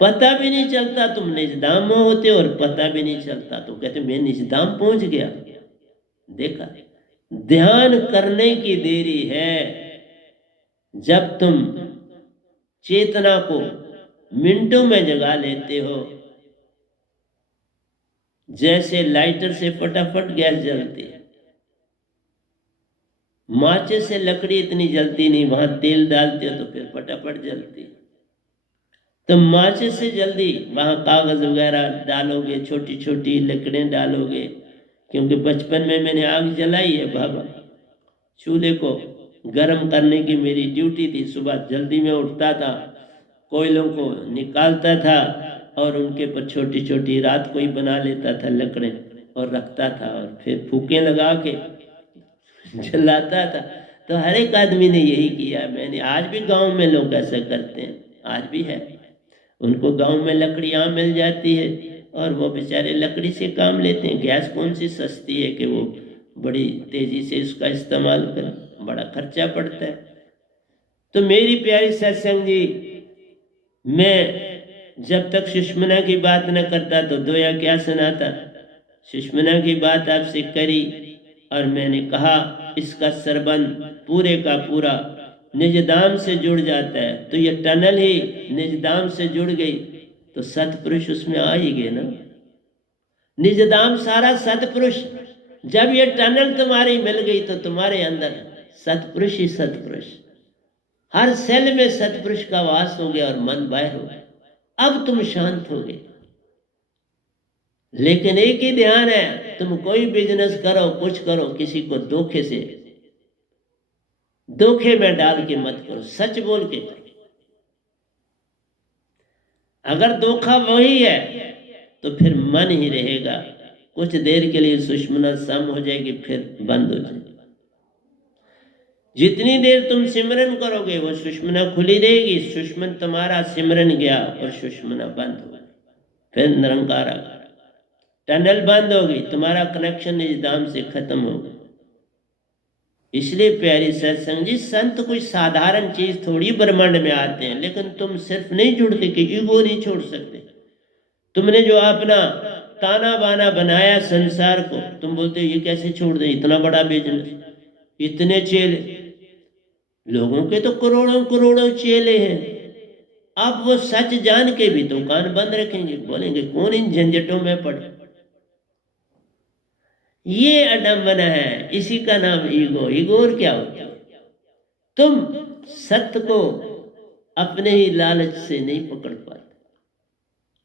पता भी नहीं चलता। तुम निजधाम में होते और पता भी नहीं चलता, तो कहते मैं निजधाम पहुंच गया। देखा, ध्यान करने की देरी है। जब तुम चेतना को मिनटों में जगा लेते हो, जैसे लाइटर से फटाफट गैस जलती है, माचिस से लकड़ी इतनी जलती नहीं, वहां तेल डालते हो तो फिर फटाफट जलती है। तो माचिस से जल्दी वहां कागज वगैरह डालोगे, छोटी छोटी लकड़ें डालोगे, क्योंकि बचपन में मैंने आग जलाई है बाबा, चूल्हे को गर्म करने की मेरी ड्यूटी थी। सुबह जल्दी में उठता था, कोयलों को निकालता था और उनके पर छोटी छोटी रात को ही बना लेता था लकड़ें और रखता था, और फिर फूके लगा के जलाता था। तो हर एक आदमी ने यही किया। मैंने आज भी गांव में लोग ऐसा करते हैं, आज भी है, उनको गांव में लकड़ियाँ मिल जाती है और वो बेचारे लकड़ी से काम लेते हैं। गैस कौन सी सस्ती है कि वो बड़ी तेजी से इसका इस्तेमाल करें, बड़ा खर्चा पड़ता है। तो मेरी प्यारी सत्संग जी, मैं जब तक सुषमना की बात न करता तो दोया क्या सुनाता। सुषमना की बात आपसे करी और मैंने कहा इसका सरबंध पूरे का पूरा निजधाम से जुड़ जाता है। तो ये टनल ही निजधाम से जुड़ गई तो सतपुरुष उसमें आ ही गए ना। निजधाम सारा सतपुरुष। जब ये टनल तुम्हारी मिल गई तो तुम्हारे अंदर सतपुरुष ही सतपुरुष, हर सेल में सतपुरुष का वास हो गया और मन बाहर हो गया। अब तुम शांत हो गए। लेकिन एक ही ध्यान है, तुम कोई बिजनेस करो, कुछ करो, किसी को धोखे में डाल के मत करो, सच बोल के करो। अगर धोखा वही है तो फिर मन ही रहेगा, कुछ देर के लिए सुषमना सम हो जाएगी, फिर बंद हो जाएगी। जितनी देर तुम सिमरन करोगे वो सुषमना खुली रहेगी। सुषमन तुम्हारा सिमरन गया और सुषमना बंद हो गई, फिर निरंकार आ गया, टनल बंद होगी, तुम्हारा कनेक्शन निजधाम से खत्म हो गया। इसलिए प्यारी सत्संग जी, संत कोई साधारण चीज थोड़ी ब्रह्मांड में आते हैं, लेकिन तुम सिर्फ नहीं जुड़ते कि ईगो नहीं छोड़ सकते। तुमने जो अपना ताना बाना बनाया संसार को, तुम बोलते ये कैसे छोड़ दे, इतना बड़ा बिजनेस, इतने चेले, लोगों के तो करोड़ों करोड़ों चेले हैं। अब वो सच जान के भी दुकान बंद रखेंगे, बोलेंगे कौन इन झंझटों में पड़े। ये अडंबना है, इसी का नाम ईगो। ईगो और क्या होता है? तुम सत्य को अपने ही लालच से नहीं पकड़ पाते।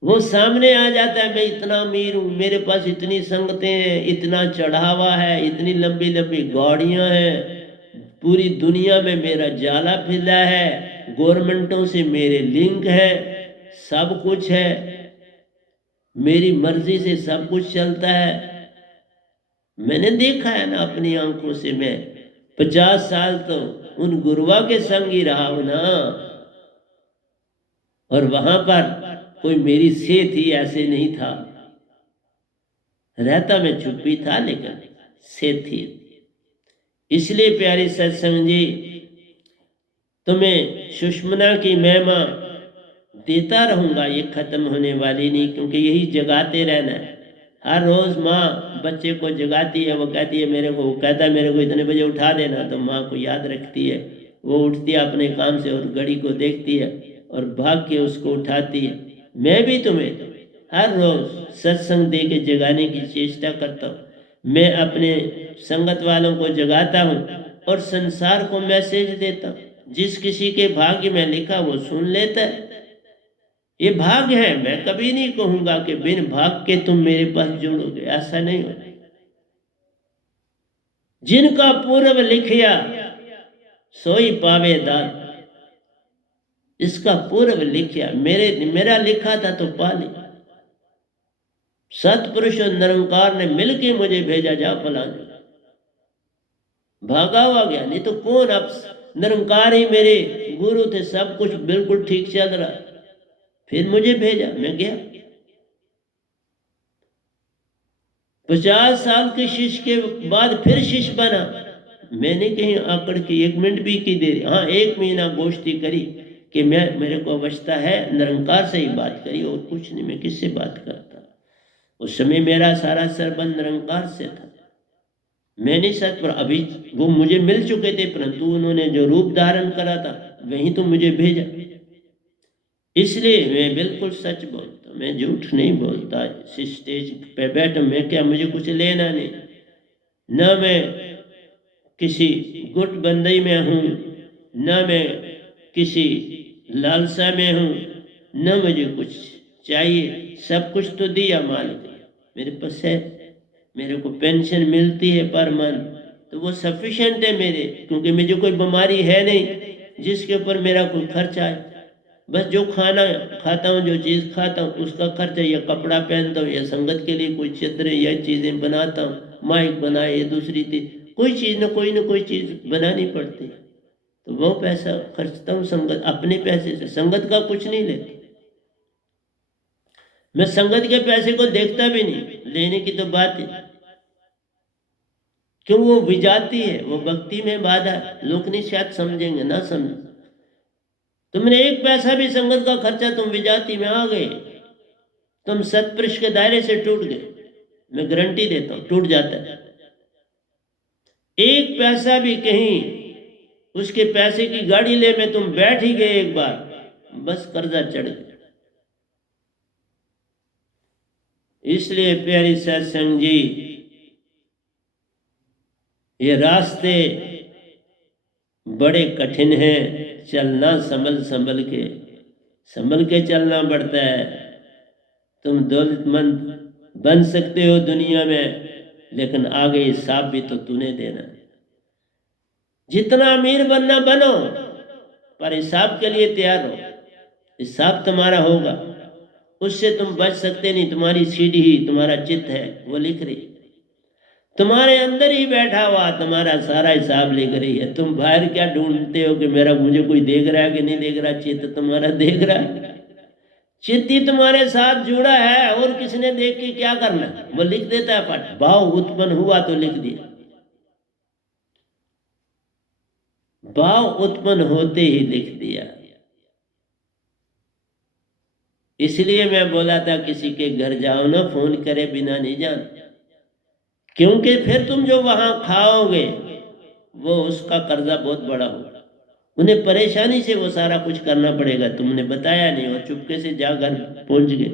वो सामने आ जाता है, मैं इतना अमीर हूं, मेरे पास इतनी संगतें हैं, इतना चढ़ावा है, इतनी लंबी लंबी गाड़ियां हैं, पूरी दुनिया में मेरा जाला फिरा है, गवर्नमेंटों से मेरे लिंक है, सब कुछ है, मेरी मर्जी से सब कुछ चलता है। मैंने देखा है ना अपनी आंखों से। मैं 50 साल तो उन गुरुआ के संग ही रहा हूं ना, और वहां पर कोई मेरी सेहत ही ऐसे नहीं था। रहता मैं चुप ही था, लेकिन सेहत थी। इसलिए प्यारी सत्संग जी, तुम्हें सुषमना की महिमा देता रहूंगा, ये खत्म होने वाली नहीं, क्योंकि यही जगाते रहना है। हर रोज माँ बच्चे को जगाती है, वो कहती है मेरे को, वो कहता है मेरे को इतने बजे उठा देना, तो माँ को याद रखती है। वो उठती है अपने काम से और घड़ी को देखती है और भाग के उसको उठाती है। मैं भी तुम्हें हर रोज सत्संग दे के जगाने की चेष्टा करता हूँ। मैं अपने संगत वालों को जगाता हूँ और संसार को मैसेज देता हूँ। जिस किसी के भाग्य में लिखा वो सुन लेता है। ये भाग्य है। मैं कभी नहीं कहूंगा कि बिन भाग के तुम मेरे पास जुड़ोगे, ऐसा नहीं हो। जिनका पूर्व लिखिया सोई पावे दान, इसका पूर्व लिखिया मेरा लिखा था तो पा लिया। सतपुरुष और निरंकार ने मिलके मुझे भेजा, जा फलाने। भागा हुआ गया नहीं तो कौन। अब निरंकार ही मेरे गुरु थे, सब कुछ बिल्कुल ठीक चल रहा, फिर मुझे भेजा, मैं गया। 50 साल के शिष्य के बाद फिर शिष्य बना। मैंने कहीं आकड़ के 1 मिनट भी की देरी, हाँ 1 महीना गोष्ठी करी कि मेरे को अवस्था है, निरंकार से ही बात करी और कुछ नहीं। मैं किससे बात करता? उस समय मेरा सारा सरबंध निरंकार से था। मैंने सच पर अभी वो मुझे मिल चुके थे, परंतु उन्होंने जो रूप धारण करा था वहीं तो मुझे भेजा। इसलिए मैं बिल्कुल सच बोलता, मैं झूठ नहीं बोलता। इस स्टेज पे बैठा मैं क्या, मुझे कुछ लेना नहीं, न मैं किसी गुटबंदी में हूँ, न मैं किसी लालसा में हूँ, न मुझे कुछ चाहिए। सब कुछ तो दिया मालिक ने, मेरे पास है। मेरे को पेंशन मिलती है पर मंथ, तो वो सफिशिएंट है मेरे, क्योंकि मुझे कोई बीमारी है नहीं जिसके ऊपर मेरा कोई खर्चा है। बस जो खाना खाता हूँ, जो चीज़ खाता हूँ उसका खर्चा, या कपड़ा पहनता हूँ, या संगत के लिए कोई चित्र या चीज़ें बनाता हूँ, माइक बनाए, या दूसरी चीज, कोई चीज़ न कोई चीज़ बनानी पड़ती है, तो वो पैसा खर्चता हूँ संगत अपने पैसे से। संगत का कुछ नहीं लेता मैं, संगत के पैसे को देखता भी नहीं, लेने की तो बात है। क्यों? वो विजाती है, वो भक्ति में बाधा। लोग नहीं शायद समझेंगे, ना समझ। तुमने 1 पैसा भी संगत का खर्चा, तुम विजाति में आ गए, तुम सतपुरुष के दायरे से टूट गए। मैं गारंटी देता हूं टूट जाता है। 1 पैसा भी कहीं उसके पैसे की गाड़ी ले में तुम बैठ ही गए एक बार, बस कर्जा चढ़ गया। इसलिए प्यारी सत्संग जी, ये रास्ते बड़े कठिन हैं। चलना संभल के चलना पड़ता है। तुम दौलतमंद बन सकते हो दुनिया में, लेकिन आगे हिसाब भी तो तूने देना है। जितना अमीर बनना बनो, पर हिसाब के लिए तैयार हो। हिसाब तुम्हारा होगा, उससे तुम बच सकते नहीं। तुम्हारी सीढ़ी ही तुम्हारा चित्त है, वो लिख रही, तुम्हारे अंदर ही बैठा हुआ तुम्हारा सारा हिसाब लिख रही है। तुम बाहर क्या ढूंढते हो कि मेरा मुझे कोई देख रहा है कि नहीं देख रहा? चित्त तुम्हारा देख रहा है, चित्त ही तुम्हारे साथ जुड़ा है, और किसने देख के क्या करना? वो लिख देता है पट। भाव उत्पन्न हुआ तो लिख दिया, भाव उत्पन्न होते ही लिख दिया। इसलिए मैं बोला था किसी के घर जाओ ना, फोन करे बिना नहीं जाना, क्योंकि फिर तुम जो वहां खाओगे वो उसका कर्जा बहुत बड़ा होगा। उन्हें परेशानी से वो सारा कुछ करना पड़ेगा, तुमने बताया नहीं और चुपके से जा घर पहुंच गए।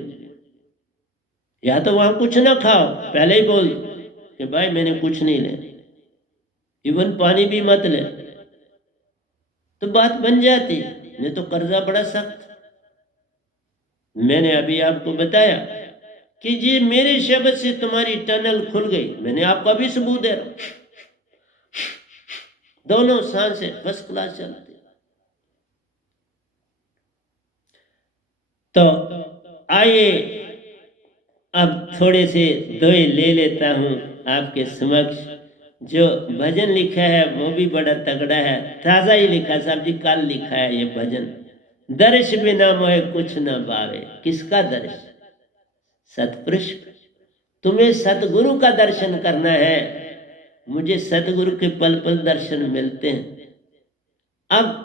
या तो वहां कुछ ना खाओ, पहले ही बोल कि भाई मैंने कुछ नहीं लेना, इवन पानी भी मत ले, तो बात बन जाती। नहीं तो कर्जा बड़ा सख्त। मैंने अभी आपको बताया कि जी मेरे शब्द से तुम्हारी टनल खुल गई। मैंने आपको अभी सबूत दे रहा हूं, दोनों सांसें फर्स्ट क्लास चलती। तो आइए अब थोड़े से दोहे ले लेता हूँ आपके समक्ष। जो भजन लिखा है वो भी बड़ा तगड़ा है, ताज़ा ही लिखा, साहब जी कल लिखा है ये भजन। दर्श बिना मोहे कुछ न भावे। किसका दर्श? सतपुरुष। तुम्हें सतगुरु का दर्शन करना है। मुझे सतगुरु के पल पल दर्शन मिलते हैं। अब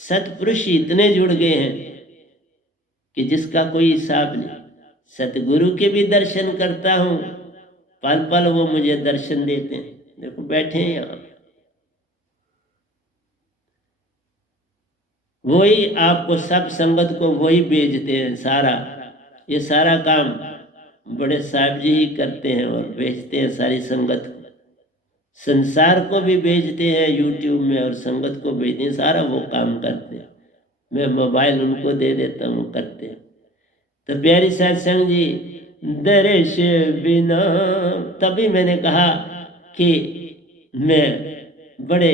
सतपुरुष इतने जुड़ गए हैं कि जिसका कोई हिसाब नहीं। सतगुरु के भी दर्शन करता हूँ, पल पल वो मुझे दर्शन देते हैं। देखो बैठे हैं यहाँ, वही आपको सब संगत को वही भेजते हैं सारा। ये सारा काम बड़े साहब जी ही करते हैं और भेजते हैं सारी संगत को। संसार को भी भेजते हैं यूट्यूब में और संगत को भेजते हैं, सारा वो काम करते हैं। मैं मोबाइल उनको दे देता हूँ, करते हैं। तो प्यारी सत्संग जी, दर्श बिना, तभी मैंने कहा कि मैं बड़े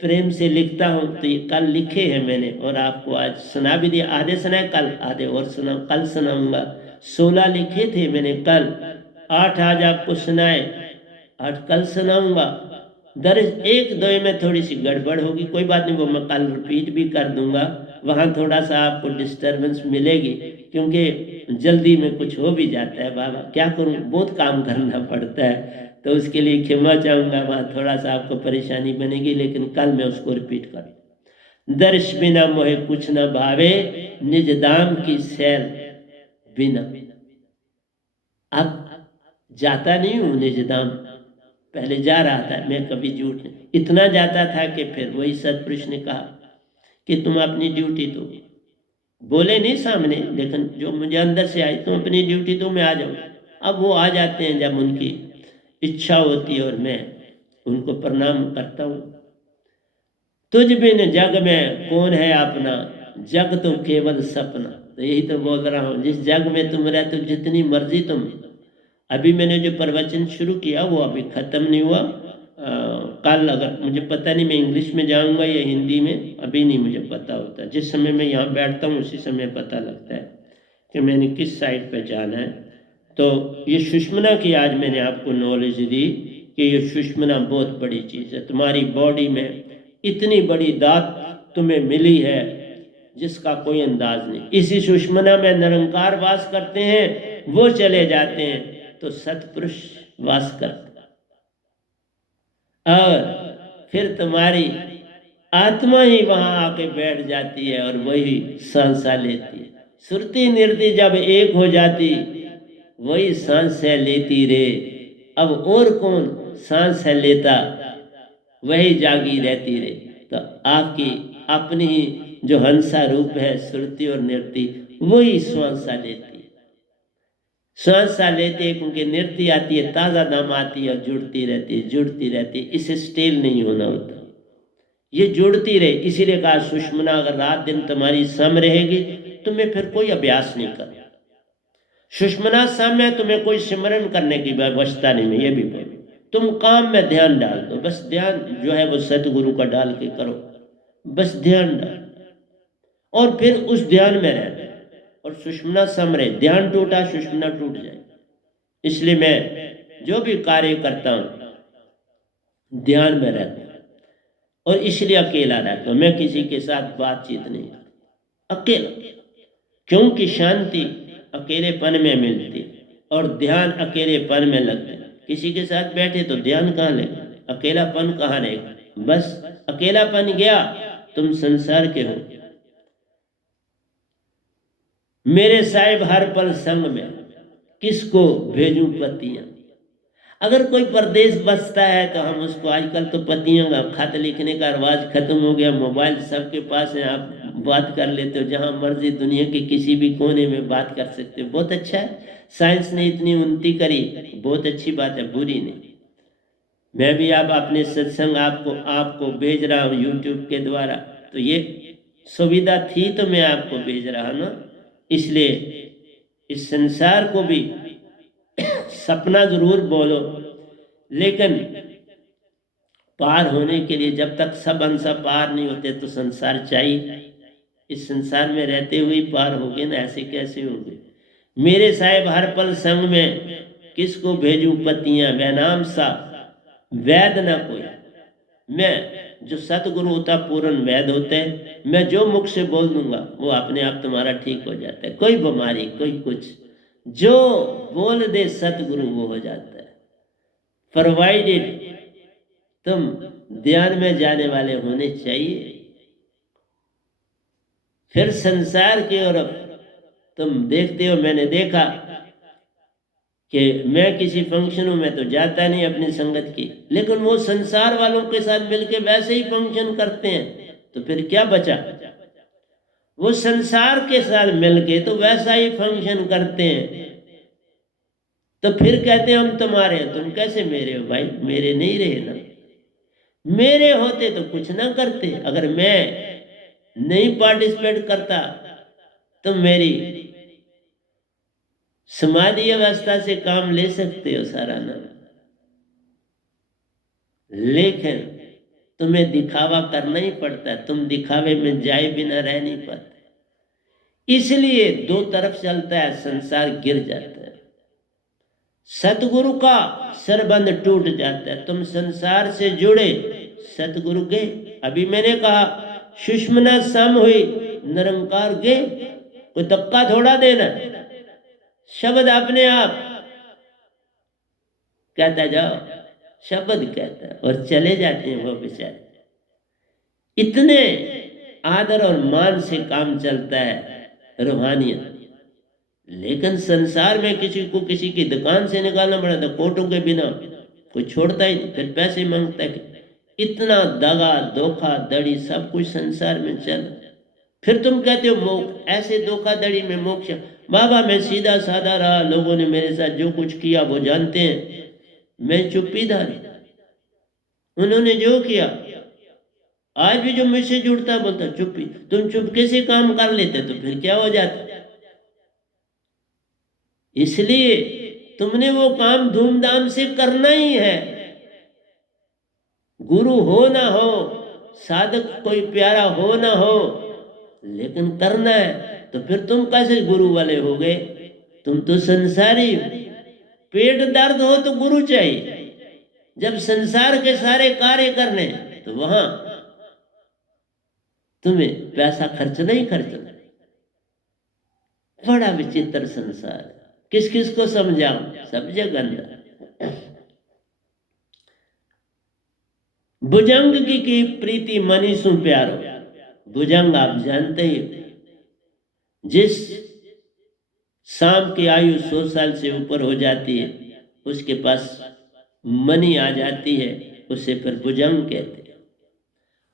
प्रेम से लिखता हूँ। तो ये कल लिखे हैं मैंने और आपको आज सुना भी दिया। आधे सुनाए कल, आधे और सुना कल सुनाऊंगा। 16 लिखे थे मैंने कल, 8 आज आपको सुनाए, 8 कल सुनाऊंगा। दर्ज एक दो में थोड़ी सी गड़बड़ होगी, कोई बात नहीं, वो मैं कल रिपीट भी कर दूंगा। वहाँ थोड़ा सा आपको डिस्टर्बेंस मिलेगी क्योंकि जल्दी में कुछ हो भी जाता है। बाबा क्या करूँ, बहुत काम करना पड़ता है, तो उसके लिए क्षमा चाहूँगा। वहाँ थोड़ा सा आपको परेशानी बनेगी, लेकिन कल मैं उसको रिपीट करूँ। दर्श बिना मोहे कुछ न भावे, निज धाम की सैर बिना। अब जाता नहीं हूँ निज धाम, पहले जा रहा था मैं, कभी झूठ नहीं, इतना जाता था कि फिर वही सतपुरुष ने कहा कि तुम अपनी ड्यूटी दो। बोले नहीं सामने, लेकिन जो मुझे अंदर से आई, तुम अपनी ड्यूटी दो, मैं आ जाऊँ। अब वो आ जाते हैं जब उनकी इच्छा होती है और मैं उनको प्रणाम करता हूँ। तुझ बिन जग में कौन है अपना, जग तो केवल सपना। तो यही तो बोल रहा हूँ, जिस जग में तुम रहते हो, जितनी मर्जी तुम। अभी मैंने जो प्रवचन शुरू किया वो अभी ख़त्म नहीं हुआ। कल, अगर मुझे पता नहीं मैं इंग्लिश में जाऊंगा या हिंदी में, अभी नहीं मुझे पता होता। जिस समय मैं यहाँ बैठता हूँ उसी समय पता लगता है कि मैंने किस साइड पे जाना है। तो ये सुषमना की आज मैंने आपको नॉलेज दी कि ये सुषमना बहुत बड़ी चीज़ है। तुम्हारी बॉडी में इतनी बड़ी दात तुम्हें मिली है जिसका कोई अंदाज नहीं। इसी सुषमना में निरंकार वास करते हैं, वो चले जाते हैं तो सतपुरुष वास करते, और फिर तुम्हारी आत्मा ही वहां आके बैठ जाती है और वही सांसा लेती है। सुरती निर्ति जब एक हो जाती, वही सांस है लेती रे। अब और कौन सांस है लेता, वही जागी रहती रे। तो आपकी अपनी ही जो हंसा रूप है सुरती और नृत्य, वही सांसा लेती है। सांसा लेते हैं क्योंकि नृत्य आती है, ताज़ा दम आती है और जुड़ती रहती है, जुड़ती रहती है। इसे स्टेल नहीं होना होता, ये जुड़ती रहे। इसीलिए कहा सुषमना अगर रात दिन तुम्हारी सम रहेगी, तुम्हें फिर कोई अभ्यास नहीं करना। सुषमना सम है, तुम्हें कोई सिमरन करने की व्यवस्था नहीं। मैं ये भी बोलूँ, तुम काम में ध्यान डाल दो, बस ध्यान जो है वो सतगुरु का डाल के करो, बस ध्यान डाल, और फिर उस ध्यान में रहना। और सुषमना सम रहे, ध्यान टूटा सुषमना टूट जाए। इसलिए मैं जो भी कार्य करता हूँ ध्यान में रहता हूँ, और इसलिए अकेला रहता हूँ। मैं किसी के साथ बातचीत नहीं करता, अकेला, क्योंकि शांति अकेलेपन में मिलती और ध्यान अकेलेपन में लगता है। किसी के साथ बैठे तो ध्यान कहाँ लेगा, अकेलापन कहाँ रहेगा। बस अकेलापन गया, तुम संसार के हो। मेरे साहिब हर पल संग में, किसको भेजूं पतियां। अगर कोई परदेश बसता है तो हम उसको, आजकल तो पतियों का खत लिखने का रिवाज खत्म हो गया, मोबाइल सबके पास है, आप बात कर लेते हो, जहाँ मर्जी दुनिया के किसी भी कोने में बात कर सकते हो। बहुत अच्छा है, साइंस ने इतनी उन्नति करी, बहुत अच्छी बात है, बुरी नहीं। मैं भी आप अपने सत्संग आपको भेज रहा हूँ यूट्यूब के द्वारा, तो ये सुविधा थी तो मैं आपको भेज रहा हूँ ना। इसलिए इस संसार को भी सपना जरूर बोलो, लेकिन पार होने के लिए जब तक सब अंसा पार नहीं होते तो संसार चाहिए। इस संसार में रहते हुए पार हो गए ना, ऐसे कैसे होंगे। मेरे साहेब हर पल संग में, किसको भेजूं पतियां वैनाम सा, वैद न कोई। मैं जो सतगुरु होता पूर्ण वैद होते हैं, मैं जो मुख से बोल दूंगा वो अपने आप तुम्हारा ठीक हो जाता है। कोई बीमारी कोई कुछ, जो बोल दे सतगुरु वो हो जाता है। प्रोवाइडेड तुम ध्यान में जाने वाले होने चाहिए। फिर संसार की ओर तुम देखते हो, मैंने देखा कि मैं किसी फंक्शनों में तो जाता नहीं अपनी संगत की, लेकिन वो संसार वालों के साथ मिलके वैसे ही फंक्शन करते हैं, तो फिर क्या बचा। वो संसार के साथ मिलके तो वैसा ही फंक्शन करते हैं, तो फिर कहते हैं हम तुम्हारे हैं। तुम कैसे मेरे हो भाई? मेरे नहीं रहे ना। मेरे होते तो कुछ ना करते। अगर मैं नहीं पार्टिसिपेट करता तो मेरी समाधि अवस्था से काम ले सकते हो सारा ना, लेकिन तुम्हें दिखावा करना ही पड़ता है। तुम दिखावे में जाए बिना रह नहीं पाते। इसलिए दो तरफ चलता है, संसार गिर जाता है। सतगुरु का सरबंध टूट जाता है। तुम संसार से जुड़े, सतगुरु के, अभी मैंने कहा सुषमना सम हुई निरंकार के, कोई धक्का थोड़ा देना, शब्द अपने आप कहता जाओ, शब्द कहता है और चले जाते हैं वो बेचारे। इतने आदर और मान से काम चलता है रूहानियत। लेकिन संसार में किसी को किसी की दुकान से निकालना पड़ा था कोटों के बिना, कोई छोड़ता ही नहीं, फिर पैसे मांगता है। इतना दगा धोखा दड़ी सब कुछ संसार में चल, फिर तुम कहते हो मोक्ष। ऐसे धोखाधड़ी में मोक्ष? बाबा मैं सीधा साधा रहा, लोगों ने मेरे साथ जो कुछ किया वो जानते हैं, मैं चुप्पीदार। उन्होंने जो किया, आज भी जो मुझसे जुड़ता बोलता चुप्पी। तुम चुपके से काम कर लेते तो फिर क्या हो जाता। इसलिए तुमने वो काम धूमधाम से करना ही है। गुरु हो ना हो, साधक कोई प्यारा हो ना हो, लेकिन करना है। तो फिर तुम कैसे गुरु वाले हो गए? तुम तो संसारी हो। पेट दर्द हो तो गुरु चाहिए। जब संसार के सारे कार्य करने तो वहां तुम्हें पैसा खर्चना ही खर्चना। बड़ा विचित्र संसार है। किस किस को समझाऊं, सब जगह अंदर। भुजंग की प्रीति मनीषु प्यारो। भुजंग आप जानते ही, जिस शाम की आयु 100 साल से ऊपर हो जाती है उसके पास मनी आ जाती है, उसे फिर भुजंग कहते हैं।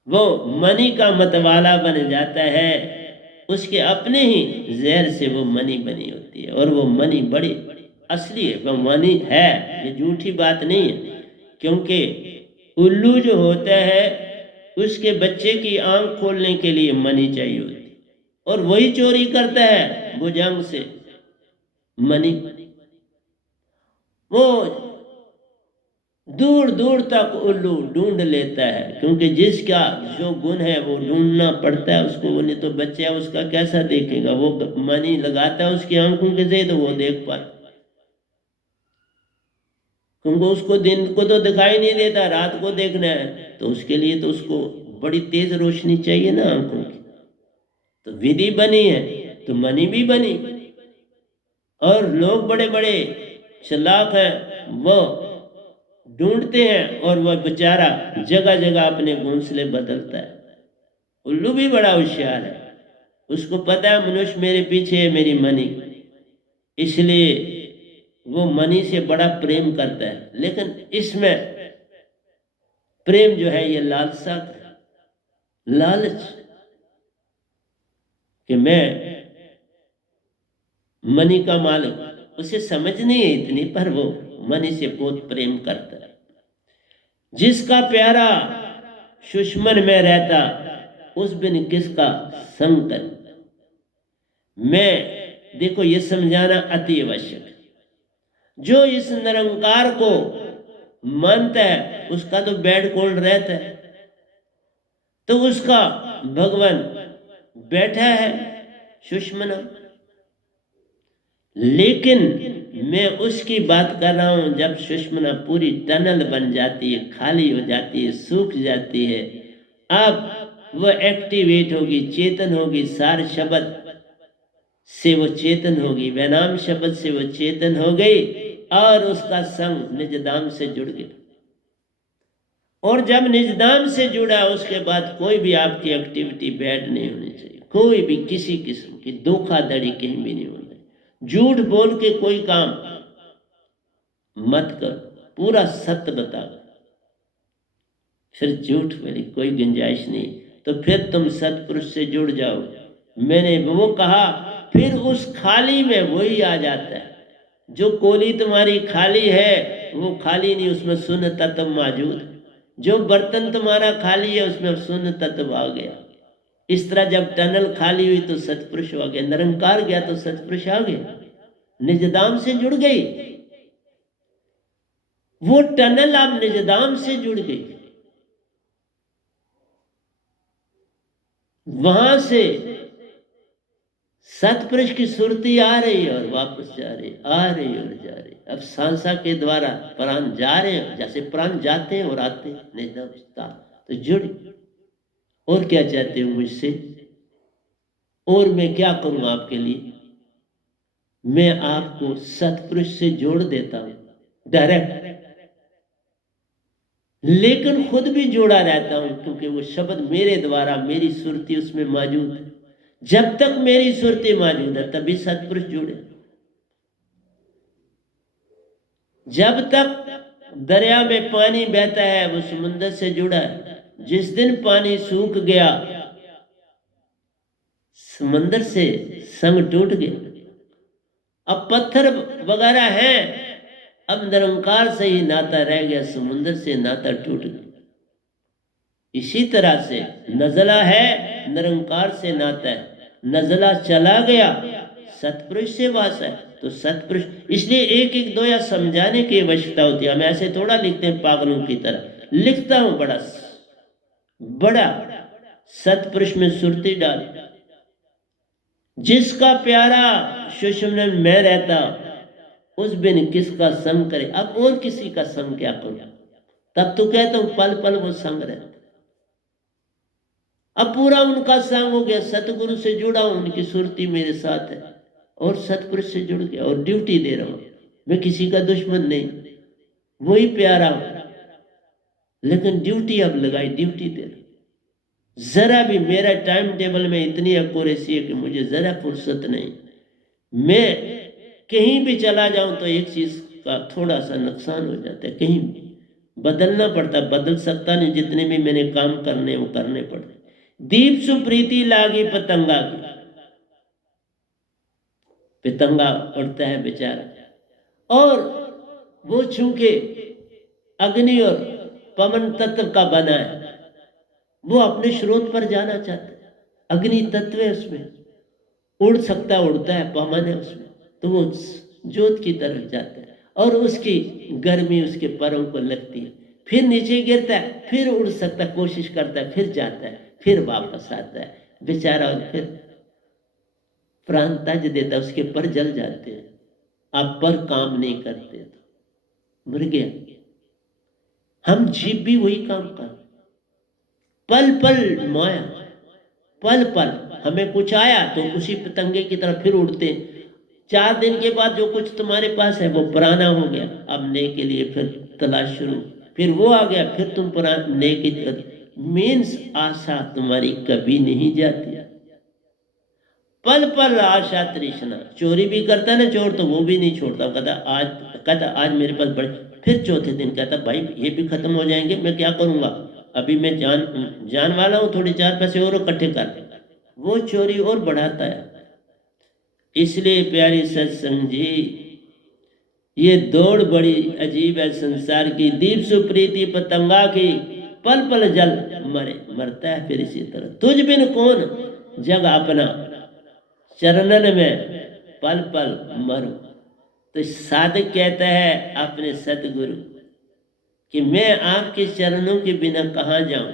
वो मनी का मतवाला बन जाता है, उसके अपने ही जहर से वो मनी बनी होती है। और वो मनी बड़ी असली है, वो मनी है, ये झूठी बात नहीं है। क्योंकि उल्लू जो होता है उसके बच्चे की आंख खोलने के लिए मनी चाहिए होती है, और वही चोरी करता है भुजंग से मनी। वो दूर दूर तक उल्लू ढूंढ लेता है, क्योंकि जिसका जो गुण है वो ढूंढना पड़ता है उसको। वो नहीं तो बच्चा उसका कैसा देखेगा? वो मनी लगाता है उसकी आंखों के जरिए तो वो देख पाता, क्योंकि उसको दिन को तो दिखाई नहीं देता, रात को देखना है तो उसके लिए तो उसको बड़ी तेज रोशनी चाहिए ना आंखों की। तो विधि बनी है तो मनी भी बनी। और लोग बड़े बड़े चालाक हैं, वो ढूंढते हैं और वह बेचारा जगह जगह अपने घोंसले बदलता है। उल्लू भी बड़ा होशियार है, उसको पता है मनुष्य मेरे पीछे है, मेरी मनी। इसलिए वो मनी से बड़ा प्रेम करता है। लेकिन इसमें प्रेम जो है ये लालसा है, लालच कि मैं मनी का मालिक। उसे समझ नहीं है इतनी, पर वो मनी से बहुत प्रेम करता है। जिसका प्यारा सुषमन में रहता, उस बिन किसका संग कर। मैं देखो ये समझाना अति आवश्यक है। जो इस निरंकार को मानता है उसका तो बेड कोल्ड रहता है, तो उसका भगवान बैठा है सुषमना। लेकिन मैं उसकी बात कर रहा हूं जब सुषमना पूरी टनल बन जाती है, खाली हो जाती है, सूख जाती है, अब वो एक्टिवेट होगी, चेतन होगी, सार शब्द से वो चेतन होगी, वैनाम शब्द से वो चेतन हो गई और उसका संग निजधाम से जुड़ गया। और जब निजधाम से जुड़ा उसके बाद कोई भी आपकी एक्टिविटी बैड नहीं होनी चाहिए, कोई भी किसी किस्म की धोखाधड़ी कहीं भी नहीं होनी, झूठ बोल के कोई काम मत करो, पूरा सत्य बताओ, फिर झूठ वाली कोई गुंजाइश नहीं, तो फिर तुम सत्पुरुष से जुड़ जाओ। मैंने वो कहा, फिर उस खाली में वही आ जाता है। जो कोली तुम्हारी खाली है वो खाली नहीं, उसमें शून्य तत्व मौजूद है। जो बर्तन तुम्हारा खाली है उसमें शून्य तत्व आ गया। इस तरह जब टनल खाली हुई तो सत्पुरुष आ गया, निरंकार गया तो सत्पुरुष आ गया, निजधाम से जुड़ गई। वो टनल अब निजधाम से जुड़ गई, वहां से सतपुरुष की सुरती आ रही है और वापस जा रही, आ रही और जा रही। अब सांसा के द्वारा प्राण जा रहे हैं, जैसे प्राण जाते हैं और आते हैं, निजधाम तो जुड़। और क्या चाहते हो मुझसे, और मैं क्या करूं आपके लिए? मैं आपको सतपुरुष से जोड़ देता हूं डायरेक्ट, लेकिन खुद भी जोड़ा रहता हूं, क्योंकि वो शब्द मेरे द्वारा, मेरी सुरती उसमें मौजूद है। जब तक मेरी सुरती मौजूद है तभी सतपुरुष जुड़े। जब तक दरिया में पानी बहता है वो समुद्र से जुड़ा है, जिस दिन पानी सूख गया समुद्र से संग टूट गया। अब पत्थर वगैरह है, अब निरंकार से ही नाता रह गया, समुद्र से नाता टूट गया। इसी तरह से नजला है, निरंकार से नाता है, नजला चला गया सतपुरुष से वास है, तो सतपुरुष। इसलिए एक एक दो या समझाने की आवश्यकता होती है, हम ऐसे थोड़ा लिखते हैं पागलों की तरह। लिखता हूं बड़ा बड़ा सतपुरुष में सुरती डाल, जिसका प्यारा सुषुम्ना में मैं रहता उस बिन किसका संग करे। अब और किसी का संग क्या करूं, तब तो कहता हूं पल पल वो संग रहता। अब पूरा उनका संग हो गया, सतगुरु से जुड़ा हूं, उनकी सुरती मेरे साथ है और सतपुरुष से जुड़ गया और ड्यूटी दे रहा हूं। मैं किसी का दुश्मन नहीं, वही प्यारा हूं, लेकिन ड्यूटी अब लगाई, ड्यूटी दे रहा। जरा भी मेरा टाइम टेबल में इतनी एक्यूरेसी है कि मुझे जरा फुर्सत नहीं। मैं कहीं भी चला जाऊं तो एक चीज का थोड़ा सा नुकसान हो जाता है, कहीं भी बदलना पड़ता, बदल सकता नहीं, जितने भी मैंने काम करने वो करने पड़ते। दीप सुप्रीति लागी पतंगा की, पतंगा उड़ता है बेचारा, और वो चूंकि अग्नि और पवन तत्व का बना है, वो अपने स्रोत पर जाना चाहता है, अग्नि तत्व है उसमें, उड़ सकता उड़ता है, पवन है उसमें, तो वो ज्योत की तरफ जाता है और उसकी गर्मी उसके पैरों को लगती है, फिर नीचे गिरता है, फिर उड़ सकता, कोशिश करता है, फिर जाता है, फिर वापस आता है बेचारा, और फिर प्राण त्याज देता, उसके पर जल जाते हैं। आप पर काम नहीं करते तो मर गया। हम जीव भी वही काम कर, पल पल माया, पल पल हमें कुछ आया तो उसी पतंगे की तरफ फिर उड़ते। 4 दिन के बाद जो कुछ तुम्हारे पास है वो पुराना हो गया, अब नए के लिए फिर तलाश शुरू, फिर वो आ गया, फिर तुम पुराने नए की मीन्स आशा तुम्हारी कभी नहीं जाती, पल पल आशा तृष्णा। चोरी भी करता ना चोर तो वो भी नहीं छोड़ता, कहता आज मेरे पास बड़े, फिर चौथे दिन कहता भाई ये भी खत्म हो जाएंगे, मैं क्या करूंगा, अभी मैं जान वाला हूं, थोड़े 4 पैसे और इकट्ठे कर, वो चोरी और बढ़ाता है। इसलिए प्यारी सत्संग जी, ये दौड़ बड़ी अजीब है संसार की। दीप सुप्रीति पतंगा की, पल पल जल मरता है फिर इसी तरह। तुझ बिन कौन जग अपना, चरणन में पल पल मरो। तो साधक कहता है अपने सतगुरु कि मैं आपके चरणों के बिना कहाँ जाऊं,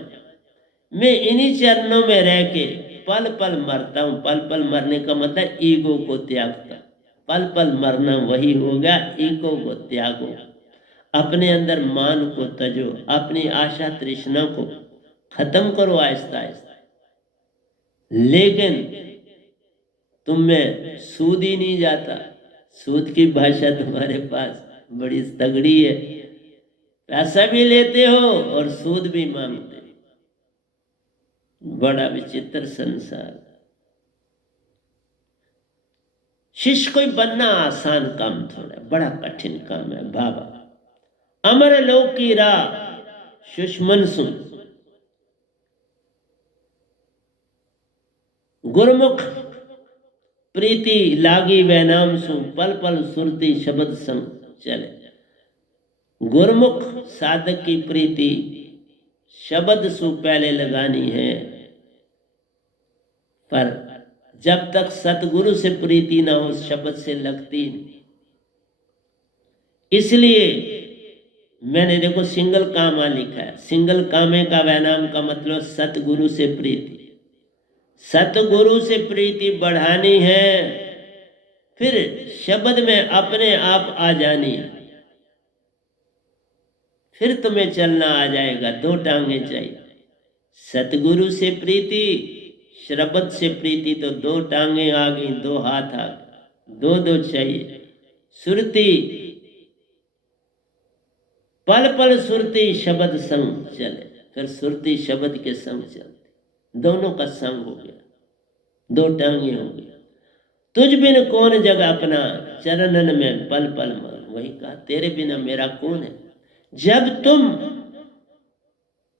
मैं इन्हीं चरणों में रह के पल पल मरता हूं। पल पल मरने का मतलब ईगो को त्यागता, पल पल मरना वही होगा। ईको को त्यागो, अपने अंदर मान को तजो, अपनी आशा तृष्णा को खत्म करो आहिस्ता आहिस्ता। लेकिन तुम में सूद ही नहीं जाता। सूद की भाषा तुम्हारे पास बड़ी तगड़ी है। पैसा भी लेते हो और सूद भी मांगते हो। बड़ा विचित्र संसार। शिष्य कोई बनना आसान काम थोड़ा, बड़ा कठिन काम है बाबा। अमर लोक की राह सुषमन सुन, गुरमुख प्रीति लागी वह नाम सु, पल पल सुरती शब्द संग चले। गुरमुख साधक की प्रीति शब्द सु पहले लगानी है, पर जब तक सतगुरु से प्रीति ना हो शब्द से लगती नहीं। इसलिए मैंने देखो सिंगल कामा लिखा है। सिंगल कामे का वह नाम का मतलब सतगुरु से प्रीति। सतगुरु से प्रीति बढ़ानी है, फिर शब्द में अपने आप आ जानी है, फिर तुम्हें चलना आ जाएगा। दो टांगे चाहिए, सतगुरु से प्रीति, शब्द से प्रीति, तो दो टांगे आ गई, दो हाथ आ गए, दो दो चाहिए। सुरती पल पल सुरती शब्द संग चले, फिर सुरती शब्द के संग चलती, दोनों का संग हो गया, दो टांगे हो गई। तुझ बिन कौन जग अपना, चरणन में पल पल मर। वही कहा, तेरे बिना मेरा कौन है। जब तुम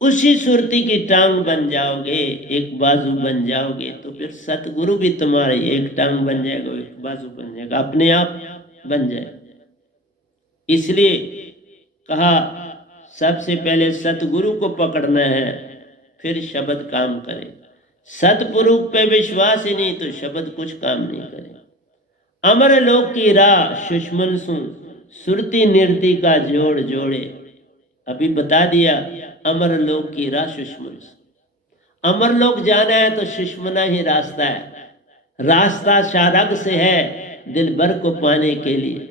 उसी सुरती की टांग बन जाओगे, एक बाजू बन जाओगे, तो फिर सतगुरु भी तुम्हारे एक टांग बन जाएगा, एक बाजू बन जाएगा, अपने आप बन जाएगा। इसलिए कहा सबसे पहले सतगुरु को पकड़ना है, फिर शब्द काम करे। सतपुरुष पे विश्वास ही नहीं तो शब्द कुछ काम नहीं करे। अमर लोक की राह सुषमन सुन, सुरती निर्ति का जोड़ जोड़े। अभी बता दिया, अमर लोक की राह सुषमन सुन। अमर लोक जाना है तो सुषमना ही रास्ता है। रास्ता शारग से है दिल भर को पाने के लिए।